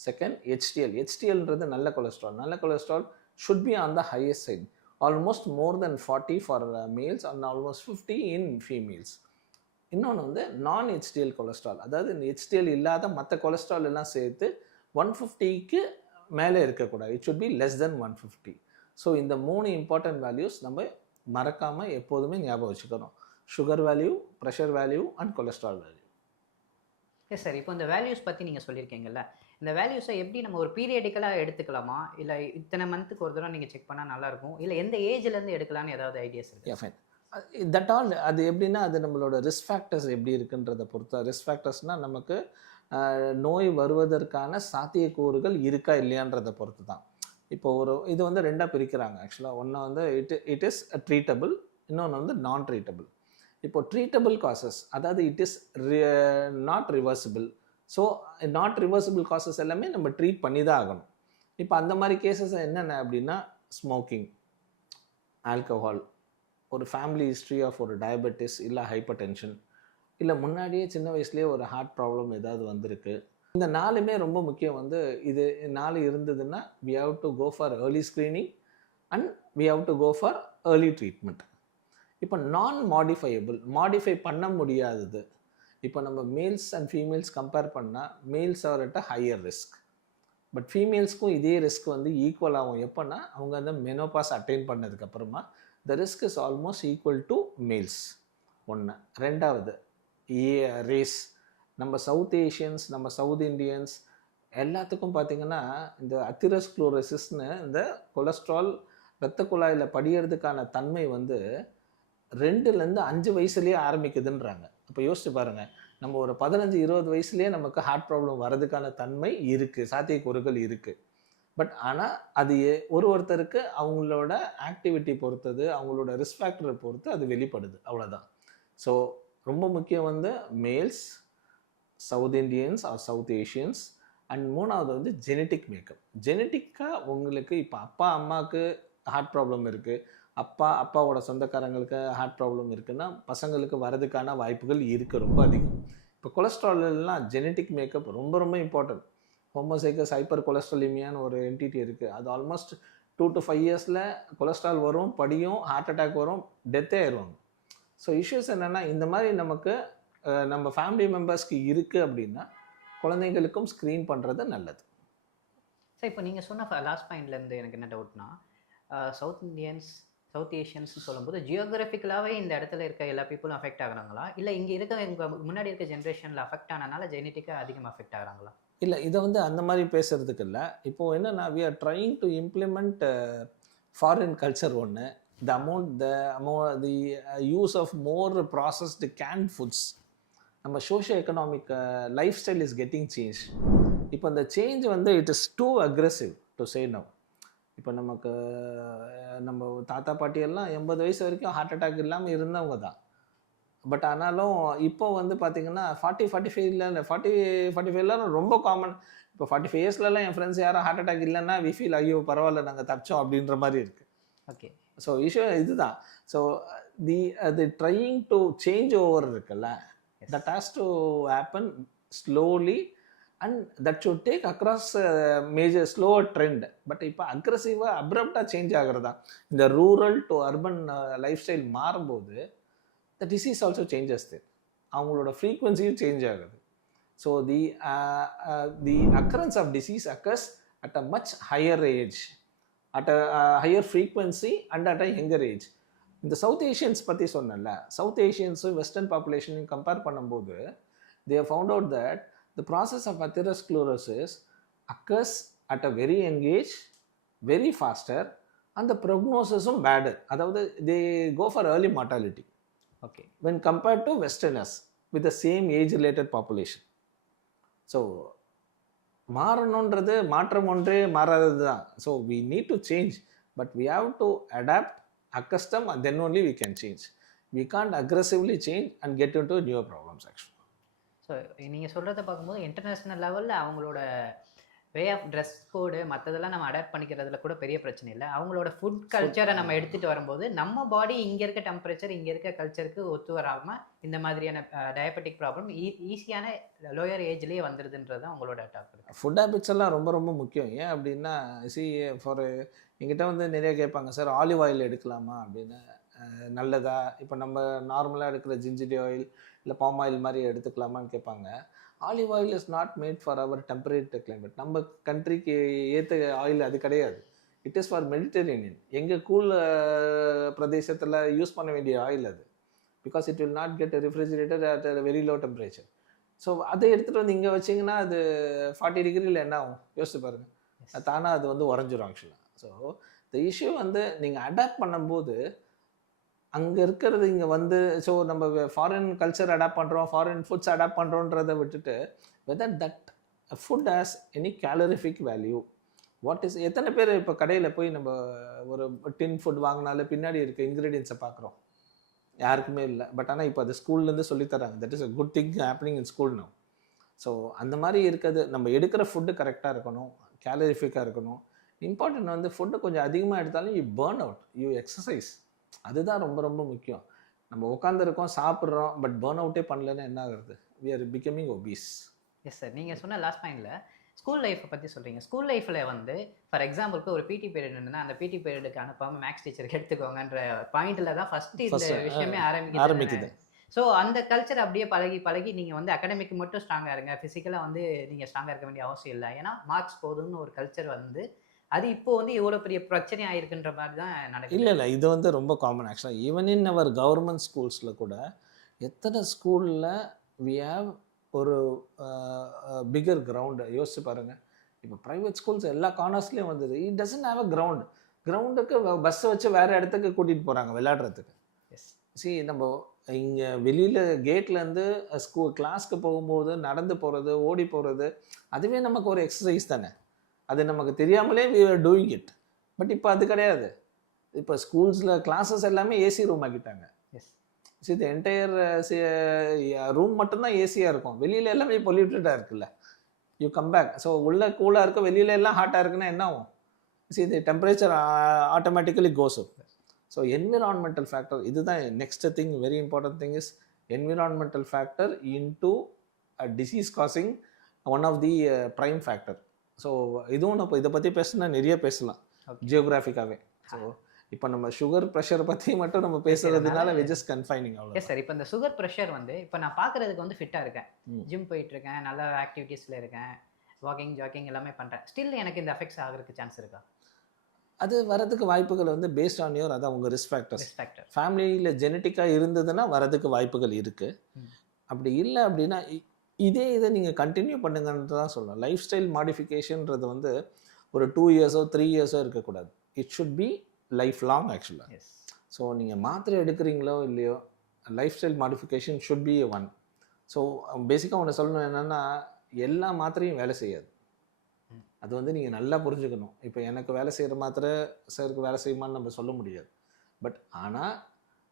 Second HDL. ஹெச்டிஎல்ன்றது நல்ல கொலஸ்ட்ரால். நல்ல cholesterol should be on the highest side. Almost more than 40 for males and almost 50 in females. இன்னொன்று வந்து நான் ஹெச்டிஎல் கொலஸ்ட்ரால், அதாவது இந்த HDL இல்லாத மற்ற கொலஸ்ட்ரால் எல்லாம் சேர்த்து 150க்கு மேலே இருக்கக்கூடாது. It should be less than 150. So இந்த 3 இம்பார்ட்டன்ட் வேல்யூஸ் நம்ம மறக்காமல் எப்போதுமே ஞாபகம் வச்சுக்கணும். Sugar value, pressure value and cholesterol value. Yes sir. இப்போ இந்த வேல்யூஸ் பற்றி நீங்கள் சொல்லியிருக்கீங்கல்ல, இந்த வேல்யூஸை எப்படி நம்ம ஒரு பீரியடிக்கலாக எடுத்துக்கலாமா, இல்லை இத்தனை மந்த்துக்கு ஒரு தடவை நீங்கள் செக் பண்ணால் நல்லாயிருக்கும், இல்லை எந்த ஏஜ்லேருந்து எடுக்கலான்னு ஏதாவது ஐடியாஸ் இருக்குது? ஃபைன். தட் ஆல் அது எப்படின்னா அது நம்மளோட ரிஸ்க் ஃபேக்டர்ஸ் எப்படி இருக்குன்றதை பொறுத்த. ரிஸ்க் ஃபேக்டர்ஸ்னால் நமக்கு நோய் வருவதற்கான சாத்தியக்கூறுகள் இருக்கா இல்லையான்றதை பொறுத்து தான். இப்போ ஒரு இது வந்து ரெண்டாக பிரிக்கிறாங்க ஆக்சுவலாக. ஒன்று வந்து இட் இஸ் ட்ரீட்டபிள், இன்னொன்று வந்து நான் ட்ரீட்டபிள். இப்போ ட்ரீட்டபிள் காசஸ், அதாவது it is not reversible. So not reversible causes எல்லாமே நம்ம ட்ரீட் பண்ணி தான் ஆகணும். இப்போ அந்த மாதிரி கேசஸ் என்னென்ன அப்படின்னா ஸ்மோக்கிங், ஆல்கஹால், ஒரு ஃபேமிலி ஹிஸ்ட்ரி ஆஃப் ஒரு டயபெட்டிஸ் இல்லை ஹைப்பர் டென்ஷன், இல்லை முன்னாடியே சின்ன வயசுலேயே ஒரு ஹார்ட் ப்ராப்ளம் ஏதாவது வந்திருக்கு. இந்த 4மே ரொம்ப முக்கியம். வந்து இது 4 இருந்ததுன்னா we have to go for early screening and we have to go for early treatment. இப்போ நான் மாடிஃபையபிள், மாடிஃபை பண்ண முடியாதது. இப்போ நம்ம மேல்ஸ் அண்ட் ஃபீமேல்ஸ் கம்பேர் பண்ணால் males are at a higher risk. But ஃபீமேல்ஸ்க்கும் இதே ரிஸ்க் வந்து ஈக்குவல் ஆகும். எப்போன்னா அவங்க அந்த மெனோபாஸ் அட்டைன் பண்ணதுக்கப்புறமா the risk is almost equal to males. ஒன்று. ரெண்டாவது ரேஸ். நம்ம சவுத் ஏஷியன்ஸ், நம்ம சவுத் இண்டியன்ஸ் எல்லாத்துக்கும் பார்த்திங்கன்னா இந்த அத்திரோஸ்க்ளோரோசிஸ்னு இந்த கொலஸ்ட்ரால் இரத்த குழாயில் படியறதுக்கான தன்மை வந்து 2லேருந்து 5 வயசுலேயே ஆரம்பிக்குதுன்றாங்க. அப்போ யோசிச்சு பாருங்கள், நம்ம ஒரு 15-20 வயசுலேயே நமக்கு ஹார்ட் ப்ராப்ளம் வரதுக்கான தன்மை இருக்குது, சாத்தியக்கூறுகள் இருக்குது. பட் ஆனால் அது ஒருத்தருக்கு அவங்களோட ஆக்டிவிட்டி பொறுத்தது, அவங்களோட ரிஸ்க் ஃபேக்டரை பொறுத்து அது வெளிப்படுது, அவ்வளோதான். ஸோ ரொம்ப முக்கியம் வந்து males, south Indians are south Asians. And 3வது வந்து ஜெனட்டிக் மேக்கப். ஜெனட்டிக்காக உங்களுக்கு இப்போ அப்பா அம்மாவுக்கு ஹார்ட் ப்ராப்ளம் இருக்குது, அப்பாவோட சொந்தக்காரங்களுக்கு ஹார்ட் ப்ராப்ளம் இருக்குன்னா பசங்களுக்கு வரதுக்கான வாய்ப்புகள் இருக்குது, ரொம்ப அதிகம். இப்போ கொலஸ்ட்ரால்லாம் ஜெனட்டிக் மேக்கப் ரொம்ப ரொம்ப இம்பார்ட்டன்ட். ஹோமோசைகஸ் ஹைப்பர் கொலஸ்ட்ராலிமியான்னு ஒரு என்டிட்டி இருக்குது. அது ஆல்மோஸ்ட் 2 to 5 இயர்ஸில் கொலஸ்ட்ரால் வரும், படியும், ஹார்ட் அட்டாக் வரும், டெத்தே ஆயிடுவாங்க. ஸோ இஷ்யூஸ் என்னென்னா இந்த மாதிரி நமக்கு நம்ம ஃபேமிலி மெம்பர்ஸ்க்கு இருக்குது அப்படின்னா குழந்தைங்களுக்கும் ஸ்க்ரீன் பண்ணுறது நல்லது. சார், இப்போ நீங்கள் சொன்ன லாஸ்ட் பாயிண்ட்லேருந்து எனக்கு என்ன டவுட்னா, சவுத் இண்டியன்ஸ், சவுத் ஏஷியன்ஸ்னு சொல்லும்போது ஜியோகிராஃபிக்கலாகவே இந்த இடத்துல இருக்க எல்லா பீப்புளும் அஃபெக்ட் ஆகுறாங்களா, இல்லை இங்கே இருக்க எங்கள் முன்னாடி இருக்க ஜென்ரேஷனில் அஃபெக்ட் ஆனனால ஜெனட்டிக்காக அதிகமாக அஃபெக்ட் ஆகுறாங்களா? இல்லை, இதை வந்து அந்த மாதிரி பேசுகிறதுக்கு இல்லை. இப்போது என்னென்னா we are trying to implement foreign culture. ஒன்று, the use of more processed can foods. நம்ம socio economic lifestyle is getting change. இப்போ இந்த சேஞ்ச் வந்து it is too aggressive to say now. இப்போ நமக்கு நம்ம தாத்தா பாட்டியெல்லாம் 80 வயசு வரைக்கும் ஹார்ட் அட்டாக் இல்லாமல் இருந்தவங்க தான். பட் ஆனாலும் இப்போ வந்து பார்த்திங்கன்னா 40-45 ரொம்ப காமன். இப்போ 45 இயர்ஸ்லலாம் என் ஃப்ரெண்ட்ஸ் யாரும் ஹார்ட் அட்டாக் இல்லைன்னா வி ஃபீல் ஐயோ பரவாயில்ல நாங்கள் தப்பிச்சோம் அப்படின்ற மாதிரி இருக்குது. ஓகே. ஸோ இஷ்யூ இதுதான். So the trying to change over இருக்குல்ல, that has to happen slowly and that should take across major slower trend. But இப்போ அக்ரெசிவாக அப்ரப்டாக சேஞ்ச் ஆகிறதா. இந்த rural to urban life style மாறும்போது the disease also changes there. அவங்களோட ஃப்ரீக்வன்சியும் change ஆகுது. So the occurrence of disease occurs at a much higher age, at a higher frequency and at a younger age. இந்த south Asians பற்றி சொன்னல, south ஏஷியன்ஸும் western பாப்புலேஷனையும் compare பண்ணும்போது they have found out that the process of atherosclerosis occurs at a very young age, very faster அந்த ப்ரொக்னோசிஸும் bad. அதாவது they go for early mortality okay. when compared to westerners with the same age related population. So மாறணுன்றது மாற்றம் ஒன்றே மாறாதது தான். So we need to change, but we have to adapt, accustom, and then only we can change. We can't aggressively change and get into newer problems actually. So நீங்கள் சொல்கிறத பார்க்கும்போது international லெவலில் அவங்களோட வே ஆஃப் ட்ரெஸ் கோடு மற்றதெல்லாம் நம்ம adapt பண்ணிக்கிறதுல கூட பெரிய பிரச்சனை இல்லை. அவங்களோட ஃபுட் கல்ச்சரை நம்ம எடுத்துகிட்டு வரும்போது நம்ம பாடி இங்கே இருக்க டெம்பரேச்சர் இங்கே இருக்க கல்ச்சருக்கு ஒத்து வராமல் இந்த மாதிரியான டயபெட்டிக் ப்ராப்ளம் ஈஸியான லோயர் ஏஜ்லேயே வந்துடுதுன்றது தான் உங்களோட டாக் இருக்குது. ஃபுட் ஹேபிட்ஸ் எல்லாம் ரொம்ப ரொம்ப முக்கியம். ஏன் அப்படின்னா ஃபார் எங்கிட்ட வந்து நிறைய கேட்பாங்க, சார் ஆலிவ் ஆயில் எடுக்கலாமா அப்படின்னு. நல்லதா? இப்போ நம்ம நார்மலாக எடுக்கிற ஜிஞ்சரி ஆயில் இல்லை பாம் ஆயில் மாதிரி எடுத்துக்கலாமான்னு கேட்பாங்க. Olive oil is not made for our temperate climate. நம்ம கண்ட்ரிக்கு ஏற்ற ஆயில் அது கிடையாது. It is for Mediterranean. எங்கள் கூல் பிரதேசத்தில் யூஸ் பண்ண வேண்டிய ஆயில் அது. Because it will not get refrigerated at very low temperature. So அதை எடுத்துகிட்டு வந்து இங்கே வச்சிங்கன்னா அது 40 டிகிரியில் என்ன ஆகும் யோசிச்சு பாருங்கள். தானாக அது வந்து உறைஞ்சிரும் ஆக்சுவலாக. ஸோ த இஷ்யூ வந்து நீங்கள் அடாப்ட் பண்ணும்போது அங்கே இருக்கிறது இங்கே வந்து, ஸோ நம்ம ஃபாரின் கல்ச்சர் அடாப்ட் பண்ணுறோம், ஃபாரின் ஃபுட்ஸ் அடாப்ட் பண்ணுறோன்றதை விட்டுட்டு whether that food has any calorific value, what is. எத்தனை பேர் இப்போ கடையில் போய் நம்ம ஒரு டின் ஃபுட் வாங்கினாலே பின்னாடி இருக்க இன்க்ரீடியன்ஸை பார்க்குறோம்? யாருக்குமே இல்லை. பட் ஆனால் இப்போ அது ஸ்கூல்லேருந்து சொல்லித்தராங்க. That is a good thing happening in school now. So அந்த மாதிரி இருக்கிறது, நம்ம எடுக்கிற ஃபுட்டு கரெக்டாக இருக்கணும், கேலரிஃபிக்காக இருக்கணும். இம்பார்ட்டன்ட் வந்து ஃபுட்டு கொஞ்சம் அதிகமாக எடுத்தாலும் you burn out, you exercise. அதுதான் ரொம்ப ரொம்ப முக்கியம். நம்ம உட்காந்துருக்கோம், சாப்பிட்றோம், பட் பர்ன் அவுட்டே பண்ணலன்னா என்ன ஆகுறது? We are becoming obese. Yes sir. நீங்கள் சொன்ன லாஸ்ட் பாயிண்டில் ஸ்கூல் லைஃப்பை பற்றி சொல்கிறீங்க. ஸ்கூல் லைஃப்பில் வந்து ஃபார் எக்ஸாம்பிளுக்கு ஒரு பிடி பீரியட் இருந்ததுன்னா அந்த பிடி பீரியடுக்கு அனுப்பாமல் மேக்ஸ் டீச்சருக்கு எடுத்துக்கோங்கன்ற பாயிண்டில் தான் ஃபஸ்ட்டு இந்த விஷயமே ஆரம்பிக்குது. ஸோ அந்த கல்ச்சர் அப்படியே பழகி பழகி நீங்கள் வந்து அகாடமிக் மட்டும் ஸ்ட்ராங்காக இருங்க, ஃபிசிக்கலாக வந்து நீங்கள் ஸ்ட்ராங்காக இருக்க வேண்டிய அவசியம் இல்லை, ஏன்னா மார்க்ஸ் போதும்னு ஒரு கல்ச்சர் வந்து அது இப்போ வந்து இவ்வளோ பெரிய பிரச்சனை ஆயிருக்குன்ற மாதிரி தான் நடக்குது. இல்லை இது வந்து ரொம்ப காமன் ஆக்சுவலாக. ஈவன் இன் அவர் கவர்மெண்ட் ஸ்கூல்ஸில் கூட எத்தனை ஸ்கூலில் வி ஹேவ் ஒரு பிகர் கிரவுண்டு. யோசிச்சு பாருங்கள். இப்போ ப்ரைவேட் ஸ்கூல்ஸ் எல்லா கார்னர்ஸ்லேயும் வந்தது. It doesn't have a ground. கிரவுண்டுக்கு பஸ்ஸை வச்சு வேறு இடத்துக்கு கூட்டிகிட்டு போகிறாங்க விளையாடுறதுக்கு. சி நம்ம இங்கே வெளியில் கேட்லேருந்து கிளாஸ்க்கு போகும்போது நடந்து போகிறது, ஓடி போகிறது, அதுவே நமக்கு ஒரு எக்ஸசைஸ் தானே. அது நமக்கு தெரியாமலே we were doing it. But இப்போ அது கிடையாது. இப்போ ஸ்கூல்ஸில் கிளாஸஸ் எல்லாமே ஏசி ரூம் ஆக்கிட்டாங்க. ஸோ இது என்டையர் ரூம் மட்டும்தான் ஏசியாக இருக்கும். வெளியில் எல்லாமே பொல்யூட்டடாக இருக்குல்ல. யூ கம் பேக், ஸோ உள்ள கூலாக இருக்கும், வெளியில எல்லாம் ஹாட்டாக இருக்குன்னா என்ன ஆகும்? ஸோ இது temperature automatically goes up. So environmental factor இதுதான் next thing. Very important thing is environmental factor into disease causing one of the prime factor. So இதுவும் நம்ம இதை பற்றி பேசினா நிறைய பேசலாம் ஜியோகிராஃபிக்காகவே. ஸோ இப்போ நம்ம சுகர் ப்ரெஷர் பற்றி மட்டும் நம்ம பேசுறதுனால வி ஜஸ்ட் கன்ஃபைனிங் அவ்வளோ. Yes sir. இப்போ இந்த சுகர் ப்ரெஷர் வந்து இப்போ நான் பார்க்குறதுக்கு வந்து ஃபிட்டாக இருக்கேன், ஜிம் போயிட்டுருக்கேன், நல்ல ஆக்டிவிட்டீஸில் இருக்கேன், வாக்கிங் ஜாக்கிங் எல்லாமே பண்ணுறேன், ஸ்டில் எனக்கு இந்த அஃபெக்ட்ஸ் ஆகிறதுக்கு சான்ஸ் இருக்கா? அது வரதுக்கு வாய்ப்புகள் வந்து பேஸ்ட் ஆன் யோர், அதான் உங்கள் ரிஸ்க் ஃபேக்டர்ஸ். ஃபேமிலியில் ஜெனட்டிக்காக இருந்ததுன்னா வரதுக்கு வாய்ப்புகள் இருக்குது. அப்படி இல்லை அப்படின்னா இதை நீங்கள் கண்டினியூ பண்ணுங்கன்றது தான் சொல்லணும். லைஃப் ஸ்டைல் மாடிஃபிகேஷன்றது வந்து ஒரு 2 இயர்ஸோ 3 இயர்ஸோ இருக்கக்கூடாது. It should be life long ஆக்சுவலாக. ஸோ நீங்கள் மாத்திரை எடுக்கிறீங்களோ இல்லையோ, life style modification should be one. So பேசிக்காக ஒன்று சொல்லணும் என்னென்னா, எல்லா மாத்திரையும் வேலை செய்யாது. அது வந்து நீங்கள் நல்லா புரிஞ்சுக்கணும். இப்போ எனக்கு வேலை செய்கிற மாத்திரை சாருக்கு வேலை செய்யுமான்னு நம்ம சொல்ல முடியாது. பட் ஆனால்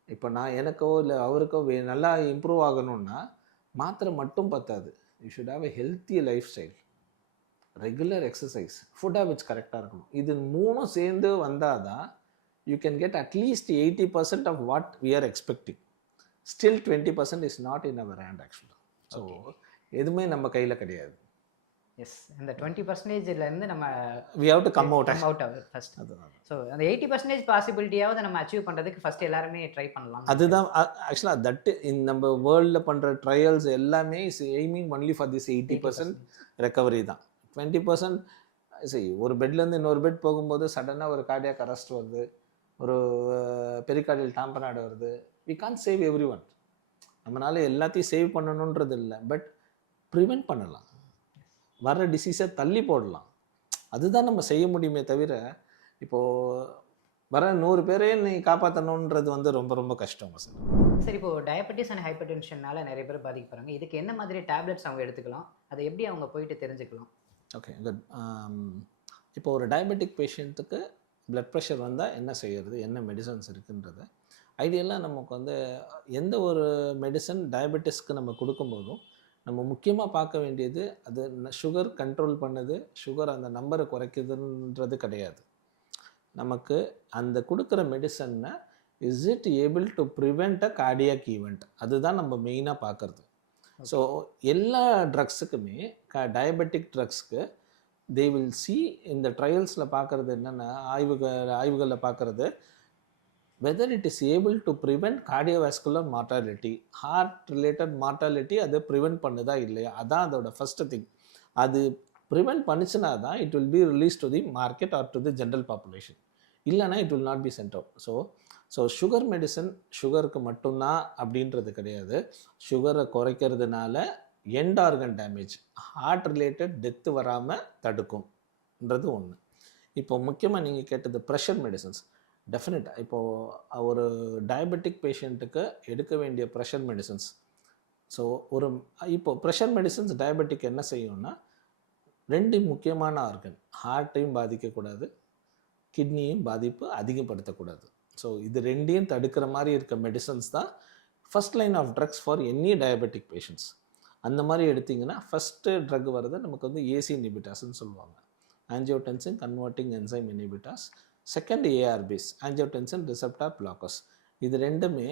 இப்போ நான் எனக்கோ இல்லை அவருக்கோ நல்லா இம்ப்ரூவ் ஆகணும்னா மாத்திரை மட்டும் பத்தாது. You should have a healthy lifestyle, regular exercise, food habits கரெக்டாக இருக்கணும். இது 3 சேர்ந்து வந்தால் தான் you can get at least 80% of what we are expecting. Still 20% is not in our hand ஆக்சுவலாக. ஸோ எதுவுமே நம்ம கையில் கிடையாது. எஸ். இந்த 20%லேருந்து நம்ம we have to come out first. So அந்த 80% பாசிபிலிட்டியாவது நம்ம அச்சீவ் பண்ணுறதுக்கு ஃபர்ஸ்ட் எல்லாருமே ட்ரை பண்ணலாம். அதுதான் ஆக்சுவலாக தட் நம்ம வேர்ல்டில் பண்ணுற ட்ரையல்ஸ் எல்லாமே is aiming only for this 80% recovery தான். 20% சரி, ஒரு பெட்லேருந்து இன்னொரு பெட் போகும்போது சடனாக ஒரு கார்டியாக் அரெஸ்ட் வருது, ஒரு பெரிகார்டியல் டாம்பனாய்டு வருது. We can't save everyone. நம்மளால எல்லாத்தையும் சேவ் பண்ணணுன்றது இல்லை, பட் ப்ரிவெண்ட் பண்ணலாம். வர்ற டிசீஸை தள்ளி போடலாம். அதுதான் நம்ம செய்ய முடியுமே தவிர, இப்போது வர 100 பேரையே நீ காப்பாற்றணுன்றது வந்து ரொம்ப ரொம்ப கஷ்டம் சார். சரி, இப்போ டயபெட்டிஸ் அண்ட் ஹைப்பர் டென்ஷனால நிறைய பேர் பாதிக்கப்படுறாங்க. இதுக்கு என்ன மாதிரி டேப்லெட்ஸ் அவங்க எடுத்துக்கலாம்? அதை எப்படி அவங்க போயிட்டு தெரிஞ்சுக்கலாம்? Okay, good. இப்போ ஒரு டயபெட்டிக் பேஷண்ட்டுக்கு பிளட் ப்ரெஷர் வந்தால் என்ன செய்யறது, என்ன மெடிசன்ஸ் இருக்குன்றது ஐடியலாக நமக்கு வந்து எந்த ஒரு மெடிசன் டயபெட்டிஸ்க்கு நம்ம கொடுக்கும்போதும் நம்ம முக்கியமாக பார்க்க வேண்டியது அது சுகர் கண்ட்ரோல் பண்ணுது, சுகர் அந்த நம்பரை குறைக்குதுன்றது கிடையாது. நமக்கு அந்த கொடுக்குற மெடிசனை is it able to prevent a cardiac event, அதுதான் நம்ம மெயினாக பார்க்குறது. ஸோ எல்லா ட்ரக்ஸுக்குமே டயபெட்டிக் ட்ரக்ஸ்க்கு தே வில் சி இந்த ட்ரையல்ஸில் பார்க்குறது என்னென்னா, ஆய்வுகளில் பார்க்குறது whether it is able to prevent cardiovascular mortality, heart related mortality அதை ப்ரிவெண்ட் பண்ணுதா இல்லையா, அதான் அதோட ஃபஸ்ட்டு திங். அது ப்ரிவெண்ட் பண்ணிச்சுன்னா தான் it will be release to the market or to the general population, இல்லைனா it will not B sent out. So sugar medicine சுகருக்கு மட்டும்தான் அப்படின்றது கிடையாது. சுகரை குறைக்கிறதுனால end organ damage, heart related death வராமல் தடுக்கும்ன்றது ஒன்று. இப்போ முக்கியமாக நீங்கள் கேட்டது ப்ரெஷர் மெடிசன்ஸ், டெஃபினட்டாக இப்போது ஒரு டயபெட்டிக் பேஷண்ட்டுக்கு எடுக்க வேண்டிய ப்ரெஷர் மெடிசன்ஸ். ஸோ இப்போ ப்ரெஷர் மெடிசன்ஸ் டயபெட்டிக் என்ன செய்யும்னா, 2 முக்கியமான ஆர்கன், ஹார்ட்டையும் பாதிக்கக்கூடாது, கிட்னியும் பாதிப்பு அதிகப்படுத்தக்கூடாது. ஸோ இது 2ஐயும் தடுக்கிற மாதிரி இருக்க மெடிசன்ஸ் தான் first line of drugs for any diabetic patients. அந்த மாதிரி எடுத்திங்கன்னா ஃபஸ்ட்டு ட்ரக் வருது நமக்கு வந்து ஏசி இனிபிட்டாஸ்ன்னு சொல்லுவாங்க, angiotensin converting enzyme inhibitors. Second ARBs, angiotensin receptor blockers. இது 2மே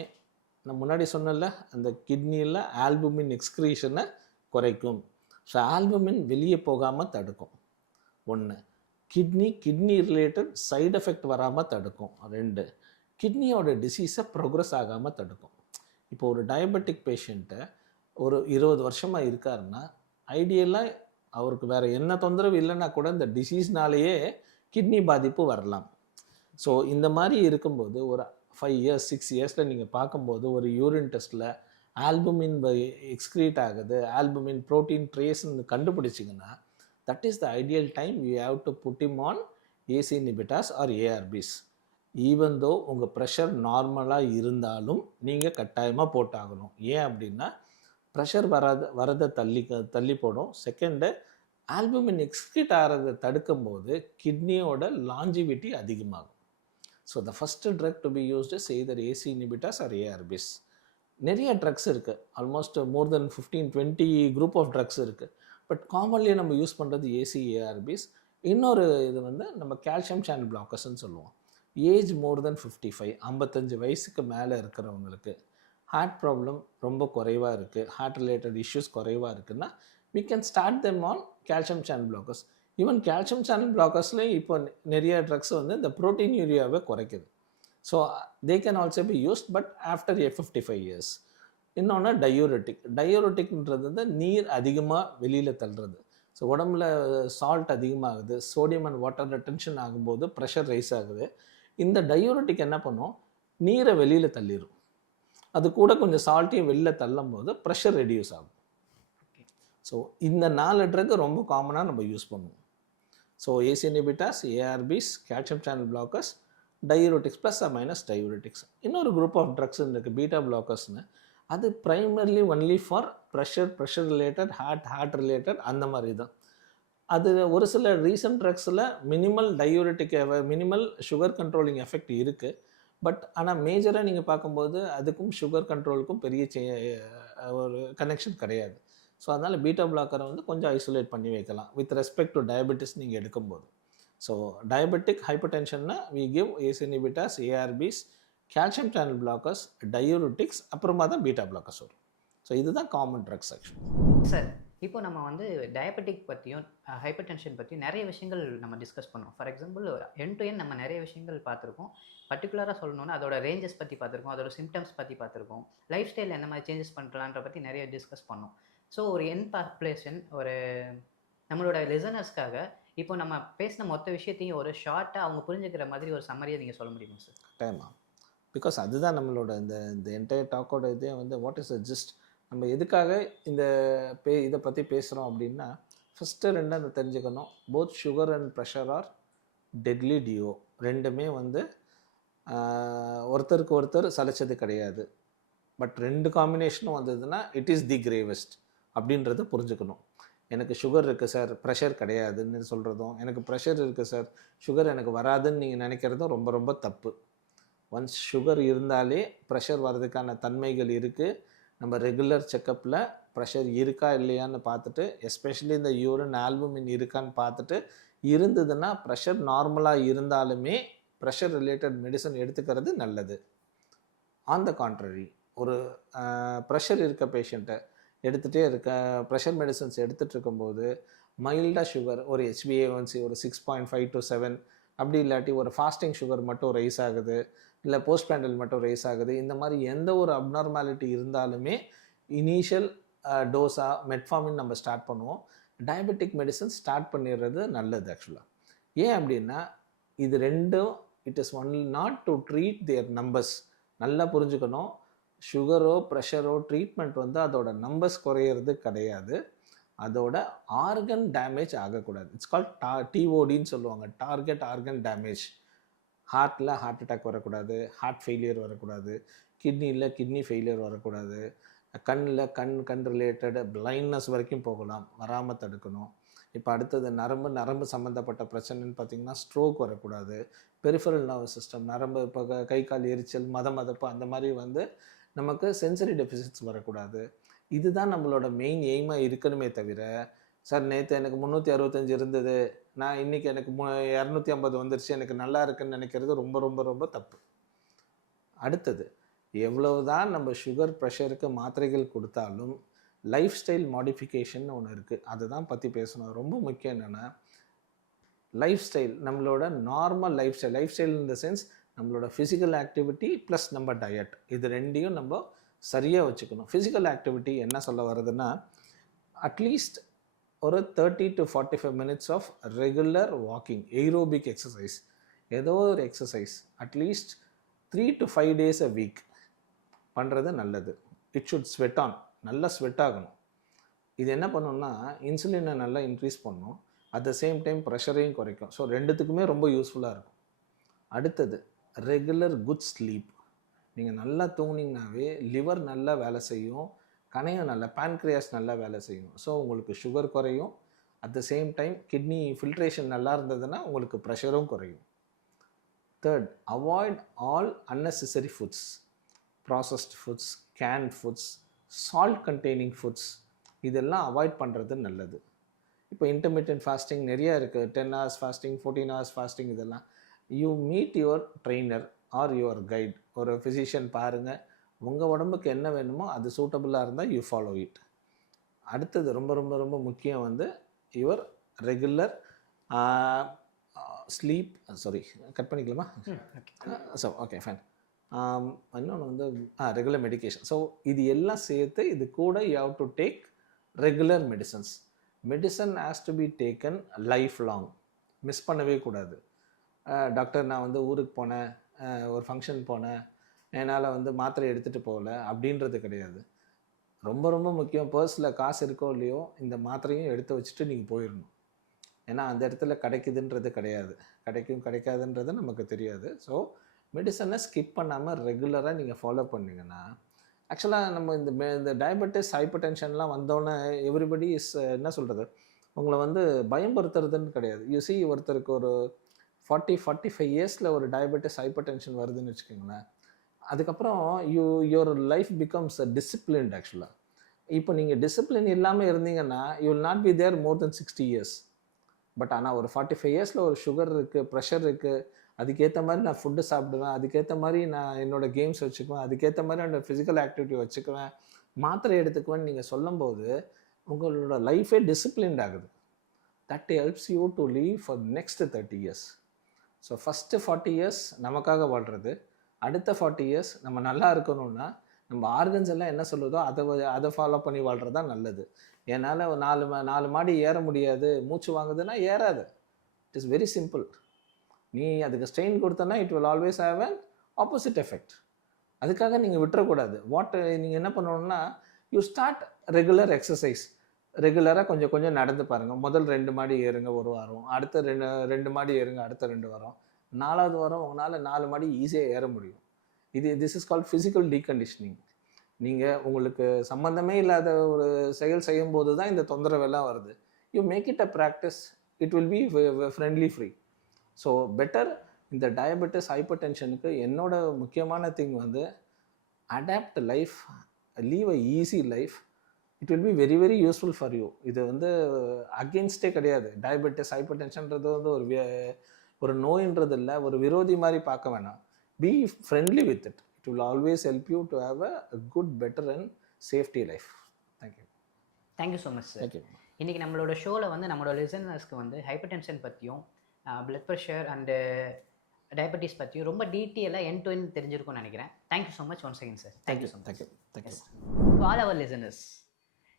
நான் முன்னாடி சொன்னல அந்த கிட்னியில் ஆல்புமின் எக்ஸ்க்ரீஷனை குறைக்கும். ஸோ ஆல்புமின் வெளியே போகாமல் தடுக்கும் ஒன்று. கிட்னி ரிலேட்டட் சைடு எஃபெக்ட் வராமல் தடுக்கும் 2. கிட்னியோட டிசீஸை ப்ரோக்ரஸ் ஆகாமல் தடுக்கும். இப்போ ஒரு டயபெட்டிக் பேஷண்ட்டை ஒரு 20 வருஷமாக இருக்காருன்னா ஐடியலாக அவருக்கு வேறு என்ன தொந்தரவு இல்லைன்னா கூட இந்த டிசீஸ்னாலேயே கிட்னி பாதிப்பு வரலாம். ஸோ இந்த மாதிரி இருக்கும்போது ஒரு 5 இயர்ஸ் 6 இயர்ஸில் நீங்கள் பார்க்கும்போது ஒரு யூரின் டெஸ்ட்டில் ஆல்புமின் எக்ஸ்க்ரீட் ஆகுது, ஆல்புமின் ப்ரோட்டீன் ட்ரேஸ்ன்னு கண்டுபிடிச்சிங்கன்னா that is the ideal time you have to put him on AC inhibitors or ARBs. Even though உங்கள் ப்ரெஷர் நார்மலாக இருந்தாலும் நீங்கள் கட்டாயமாக போட்டாகணும். ஏன் அப்படின்னா ப்ரெஷர் வரதை தள்ளி போடும். செகண்டு, ஆல்புமின் எக்ஸ்க்ரீட் ஆகிறத தடுக்கும் போது கிட்னியோட லாஞ்சிவிட்டி அதிகமாகும். So the first drug to be used is either AC inhibitors or ARBs. நிறைய ட்ரக்ஸ் இருக்குது, almost more then 15-20 group of drugs இருக்குது. பட் காமன்லி நம்ம யூஸ் பண்ணுறது ஏசி ஏஆர்பிஸ். இன்னொரு இது வந்து நம்ம கால்சியம் சேனல் பிளாக்கர்ஸ்ன்னு சொல்லுவோம். ஏஜ் மோர் தென் 55, 55 வயசுக்கு மேலே இருக்கிறவங்களுக்கு ஹார்ட் ப்ராப்ளம் ரொம்ப குறைவாக இருக்குது, ஹார்ட் ரிலேட்டட் இஷ்யூஸ் குறைவாக இருக்குன்னா we can start them on calcium channel blockers. Even calcium channel பிளாக்கர்ஸ்லேயும் இப்போ நிறைய ட்ரக்ஸ் வந்து இந்த ப்ரோட்டீன் யூரியாவை குறைக்குது. So they can also be used but after 55 years. இன்னொன்று டயோரெட்டிக்ன்றது வந்து நீர் அதிகமாக வெளியில் தள்ளுறது. ஸோ உடம்புல சால்ட் அதிகமாகுது, சோடியம் அண்ட் வாட்டர் ரெட்டென்ஷன் ஆகும்போது ப்ரெஷர் ரைஸ் ஆகுது. இந்த டயோரெட்டிக் என்ன பண்ணும், நீரை வெளியில் தள்ளிடும். அது கூட கொஞ்சம் சால்ட்டையும் வெளியில் தள்ளும் போது ப்ரெஷர் ரெடியூஸ் ஆகும். ஸோ இந்த 4 ட்ரக் ரொம்ப காமனாக நம்ம யூஸ் பண்ணுவோம். So ACE inhibitors, ARBs, calcium channel blockers, diuretics plus or minus diuretics. இன்னொரு குரூப் ஆஃப் ட்ரக்ஸ் இருக்குது பீட்டா பிளாக்கர்ஸ்னு. அது primarily only for pressure related, heart related அந்த மாதிரி தான். அது ஒரு சில ரீசன்ட் ட்ரக்ஸில் மினிமல் சுகர் கண்ட்ரோலிங் எஃபெக்ட் இருக்குது. பட் ஆனால் மேஜராக நீங்கள் பார்க்கும்போது அதுக்கும் சுகர் கண்ட்ரோலுக்கும் பெரிய ஒரு கனெக்ஷன் கிடையாது. ஸோ அதனால் பீட்டா பிளாக்கரை வந்து கொஞ்சம் ஐசோலேட் பண்ணி வைக்கலாம் வித் ரெஸ்பெக்ட் டு டயபெட்டிஸ் நீங்கள் எடுக்கும்போது. ஸோ டயபெட்டிக் ஹைப்பர் டென்ஷன்னா we give ACE inhibitors, ARBs, calcium channel blockers, diuretics, அப்புறமா தான் பீட்டா பிளாக்கர்ஸ் வரும். ஸோ இதுதான் காமன் ட்ரக்ஸ் ஆக்சுவலி. சார், இப்போ நம்ம வந்து டயபெட்டிக் பற்றியும் ஹைப்பர் டென்ஷன் பற்றியும் நிறைய விஷயங்கள் நம்ம டிஸ்கஸ் பண்ணோம். ஃபார் எக்ஸாம்பிள் என் டு என் நம்ம நிறைய விஷயங்கள் பார்த்துருக்கோம். பர்டிகுலராக சொல்லணுன்னா அதோட ரேஞ்சஸ் பற்றி பார்த்துருக்கோம், அதோட சிம்டம்ஸ் பற்றி பார்த்துருக்கோம், லைஃப் ஸ்டைல் என்ன மாதிரி சேஞ்சஸ் பண்ணலான்ற பற்றி நிறைய டிஸ்கஸ் பண்ணோம். ஸோ ஒரு பாப்புலேஷன், ஒரு நம்மளோட லிசனர்ஸ்க்காக இப்போ நம்ம பேசின மொத்த விஷயத்தையும் ஒரு ஷார்ட்டாக அவங்க புரிஞ்சுக்கிற மாதிரி ஒரு சம்மரியை நீங்கள் சொல்ல முடியுமா சார்? டைமா, பிகாஸ் அதுதான் நம்மளோட இந்த என்டையர் டாக்கோட இதே வந்து வாட் இஸ் அ ஜஸ்ட் நம்ம எதுக்காக இதை பற்றி பேசுகிறோம் அப்படின்னா, ஃபஸ்ட்டு ரெண்டு தெரிஞ்சுக்கணும். Both sugar and pressure are deadly duo. ரெண்டுமே வந்து ஒருத்தருக்கு ஒருத்தர் சலைச்சது கிடையாது. பட் 2 காம்பினேஷனும் வந்ததுன்னா இட் இஸ் தி கிரேவஸ்ட் அப்படின்றத புரிஞ்சுக்கணும். எனக்கு சுகர் இருக்குது சார், ப்ரெஷர் கிடையாதுன்னு சொல்கிறதும், எனக்கு ப்ரெஷர் இருக்குது சார், சுகர் எனக்கு வராதுன்னு நீங்கள் நினைக்கிறதும் ரொம்ப ரொம்ப தப்பு. ஒன்ஸ் சுகர் இருந்தாலே ப்ரெஷர் வர்றதுக்கான தன்மைகள் இருக்குது. நம்ம ரெகுலர் செக்கப்பில் ப்ரெஷர் இருக்கா இல்லையான்னு பார்த்துட்டு, எஸ்பெஷலி இந்த யூரின் ஆல்புமின் இருக்கான்னு பார்த்துட்டு, இருந்ததுன்னா ப்ரெஷர் நார்மலாக இருந்தாலுமே ப்ரெஷர் ரிலேட்டட் மெடிசன் எடுத்துக்கிறது நல்லது. ஆன் த கான்ட்ரரி, ஒரு ப்ரெஷர் இருக்க பேஷண்ட்டை எடுத்துகிட்டே இருக்க ப்ரெஷர் மெடிசன்ஸ் எடுத்துகிட்டு இருக்கும்போது மைல்டாக சுகர் ஒரு HbA1c ஒரு 6.5 to 7 அப்படி இல்லாட்டி ஒரு ஃபாஸ்டிங் சுகர் மட்டும் ரைஸ் ஆகுது, இல்லை போஸ்ட் பேண்டல் மட்டும் ரைஸ் ஆகுது, இந்த மாதிரி எந்த ஒரு அப்நார்மாலிட்டி இருந்தாலுமே இனிஷியல் டோஸாக மெட்ஃபார்மின் நம்ம ஸ்டார்ட் பண்ணுவோம். டயபெட்டிக் மெடிசன் ஸ்டார்ட் பண்ணிடுறது நல்லது ஆக்சுவலாக. ஏன் அப்படின்னா இது ரெண்டும் it is only not to treat their numbers. நல்லா புரிஞ்சுக்கணும், சுகரோ ப்ரெஷரோ ட்ரீட்மெண்ட் வந்து அதோட நம்பர்ஸ் குறையிறது கிடையாது, அதோட ஆர்கன் டேமேஜ் ஆகக்கூடாது. இட்ஸ் கால்ட் டிஓடின்னு சொல்லுவாங்க, டார்கெட் ஆர்கன் டேமேஜ். ஹார்ட்டில் ஹார்ட் அட்டாக் வரக்கூடாது, ஹார்ட் ஃபெயிலியர் வரக்கூடாது, கிட்னியில் கிட்னி ஃபெயிலியர் வரக்கூடாது, கண்ணில் கண் ரிலேட்டட் பிளைண்ட்னஸ் வரைக்கும் போகலாம், வராமல் தடுக்கணும். இப்போ அடுத்தது நரம்பு சம்மந்தப்பட்ட பிரச்சனைன்னு பார்த்திங்கன்னா ஸ்ட்ரோக் வரக்கூடாது, பெரிஃபரல் நர்வஸ் சிஸ்டம் நரம்பு இப்போ கை கால் எரிச்சல் மதப்பு அந்த மாதிரி வந்து நமக்கு சென்சரி டெஃபிசிட்ஸ் வரக்கூடாது. இதுதான் நம்மளோட மெயின் எய்மாக இருக்கணுமே தவிர, சார் நேற்று எனக்கு 365 இருந்தது, நான் இன்றைக்கி எனக்கு 250 வந்துருச்சு, எனக்கு நல்லா இருக்குன்னு நினைக்கிறது ரொம்ப ரொம்ப ரொம்ப தப்பு. அடுத்தது, எவ்வளவுதான் நம்ம சுகர் ப்ரெஷருக்கு மாத்திரைகள் கொடுத்தாலும் லைஃப் ஸ்டைல் மாடிஃபிகேஷன் ஒன்று இருக்குது, அதுதான் பற்றி பேசணும். ரொம்ப முக்கியம் என்னென்னா லைஃப் ஸ்டைல், நம்மளோட normal life style in the sense நம்மளோட ஃபிசிக்கல் ஆக்டிவிட்டி ப்ளஸ் நம்ம டயட், இது ரெண்டையும் நம்ம சரியாக வச்சுக்கணும். ஃபிசிக்கல் ஆக்டிவிட்டி என்ன சொல்ல வருதுன்னா, அட்லீஸ்ட் ஒரு 30 to 45 minutes of regular walking, aerobic exercise, ஏதோ ஒரு exercise at least 3 to 5 days a week பண்ணுறது நல்லது. இட் ஷுட் ஸ்வெட் ஆன், நல்லா ஸ்வெட் ஆகணும். இது என்ன பண்ணணும்னா இன்சுலினை நல்லா இன்க்ரீஸ் பண்ணணும், அட் த சேம் டைம் ப்ரெஷரையும் குறைக்கும். ஸோ ரெண்டுத்துக்குமே ரொம்ப யூஸ்ஃபுல்லாக இருக்கும். அடுத்தது ரெகுலர் குட் ஸ்லீப். நீங்கள் நல்லா தூங்கினீங்கனாவே லிவர் நல்லா வேலை செய்யும், கணையம் நல்லா, பேன்க்ரியாஸ் நல்லா வேலை செய்யும். ஸோ உங்களுக்கு சுகர் குறையும், at the same time kidney filtration நல்லா இருந்ததுன்னா உங்களுக்கு ப்ரெஷரும் குறையும். Third, avoid all unnecessary foods, processed foods, can foods, salt containing foods, இதெல்லாம் அவாய்ட் பண்ணுறது நல்லது. இப்போ இன்டர்மீடியன்ட் ஃபாஸ்டிங் நிறையா இருக்குது, 10 hours ஃபாஸ்டிங், 14 hours ஃபாஸ்டிங், இதெல்லாம் you meet your trainer or your guide, ஒரு ஃபிசிஷியன் பாருங்கள், உங்கள் உடம்புக்கு என்ன வேணுமோ அது சூட்டபுளாக இருந்தால் யூ ஃபாலோ இட். அடுத்தது ரொம்ப ரொம்ப ரொம்ப முக்கியம் வந்து your regular sleep, sorry cut பண்ணிக்கலாமா? So okay fine. இன்னொன்று வந்து ரெகுலர் மெடிக்கேஷன். ஸோ இது எல்லாம் சேர்த்து இது கூட you have to take regular medicines. Medicine has to be taken life long, miss பண்ணவே கூடாது. டாக்டர் நான் வந்து ஊருக்கு போனேன், ஒரு ஃபங்க்ஷன் போனேன், என்னால் வந்து மாத்திரை எடுத்துகிட்டு போகல அப்படின்றது கிடையாது. ரொம்ப ரொம்ப முக்கியம், பர்ஸில் காசு இருக்கோ இல்லையோ இந்த மாத்திரையும் எடுத்து வச்சுட்டு நீங்கள் போயிடணும். ஏன்னா அந்த இடத்துல கிடைக்குதுன்றது கிடையாது, கிடைக்காதுன்றது நமக்கு தெரியாது. ஸோ மெடிசனை ஸ்கிப் பண்ணாமல் ரெகுலராக நீங்கள் ஃபாலோ பண்ணிங்கன்னா, ஆக்சுவலாக நம்ம இந்த டயபெட்டிஸ் ஹைப்பர் டென்ஷன்லாம் வந்தோன்னே எவ்ரிபடி இஸ் என்ன சொல்கிறது, உங்களை வந்து பயம்படுத்துறதுன்னு கிடையாது. யூசி ஒருத்தருக்கு ஒரு 40-45 இயர்ஸில் ஒரு டயபெட்டிஸ் ஹைப்பர் டென்ஷன் வருதுன்னு வச்சுக்கோங்களேன், அதுக்கப்புறம் யுவர் லைஃப் பிகம்ஸ் டிசிப்ளின்ட். ஆக்சுவலாக இப்போ நீங்கள் டிசிப்ளின் இல்லாமல் இருந்தீங்கன்னா you will not be there more than 60 years. But ஆனால் ஒரு 45 இயர்ஸில் ஒரு சுகர் இருக்குது, ப்ரெஷர் இருக்குது, அதுக்கேற்ற மாதிரி நான் ஃபுட்டு சாப்பிடுவேன், அதுக்கேற்ற மாதிரி நான் என்னோடய கேம்ஸ் வச்சுக்குவேன், அதுக்கேற்ற மாதிரி என்னோடய ஃபிசிக்கல் ஆக்டிவிட்டி வச்சுக்குவேன், மாத்திரை எடுத்துக்குவேன்னு நீங்கள் சொல்லும்போது உங்களோட லைஃபே டிசிப்ளின்ட் ஆகுது. That helps you to leave for next 30 years. So first 40 years நமக்காக வாழ்கிறது, அடுத்த 40 years நம்ம நல்லா இருக்கணும்னா நம்ம ஆர்கன்ஸ் எல்லாம் என்ன சொல்லுதோ அதை ஃபாலோ பண்ணி வாழ்கிறது தான் நல்லது. என்னால் 4 மாடி ஏற முடியாது, மூச்சு வாங்குதுன்னா ஏறாது. It is very simple. நீ அதுக்கு ஸ்ட்ரெயின் கொடுத்தனா it will always have an opposite effect. அதுக்காக நீங்கள் விட்டுறக்கூடாது. நீங்கள் என்ன பண்ணணும்னா யூ ஸ்டார்ட் ரெகுலர் எக்ஸசைஸ். ரெகுலராக கொஞ்சம் நடந்து பாருங்கள். முதல் 2 மாடி ஏறுங்க ஒரு வாரம், அடுத்த 2 மாடி ஏறுங்க அடுத்த 2 வாரம், 4வது வாரம் உங்களால் 4 மாடி ஈஸியாக ஏற முடியும். This is called physical deconditioning. நீங்கள் உங்களுக்கு சம்மந்தமே இல்லாத ஒரு செயல் செய்யும்போது தான் இந்த தொந்தரவெல்லாம் வருது. You make it a practice, it will be friendly free. So better இந்த டயபெட்டிஸ் ஹைப்பர் டென்ஷனுக்கு என்னோட முக்கியமான திங் வந்து adapt life, leave a easy life. It will be very very useful for you. இது வந்து அகெயின்ஸ்டே கிடையாது. டயபெட்டிஸ் ஹைப்பர் டென்ஷன்றது வந்து ஒரு நோயின்றது இல்லை, ஒரு விரோதி மாதிரி பார்க்க வேணாம். Be friendly with it. It will always help you to have a good, better and safety life. Thank you. Thank you so much sir. Thank you. இன்றைக்கி நம்மளோட ஷோவில் வந்து நம்மளோட லிசனர்ஸ்க்கு வந்து ஹைப்பர் டென்ஷன் பற்றியும் பிளட் ப்ரெஷர் அண்டு டயபெட்டிஸ் பற்றியும் ரொம்ப டீட்டெயிலாக எண்ட் டு எண்ட் தெரிஞ்சிருக்கும்னு நினைக்கிறேன். Thank you so much once again sir. Thank you so much. Thank you. To all our listeners,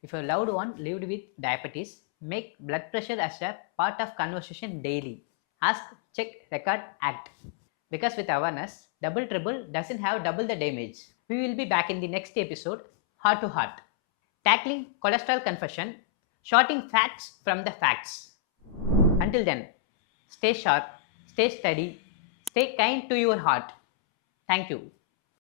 if your loved one lived with diabetes, make blood pressure as a part of conversation daily. Ask, check, record, act. Because with awareness, double triple doesn't have double the damage. We will be back in the next episode, Heart to Heart. Tackling cholesterol confession, sorting facts from the facts. Until then, stay sharp, stay steady, stay kind to your heart. Thank you.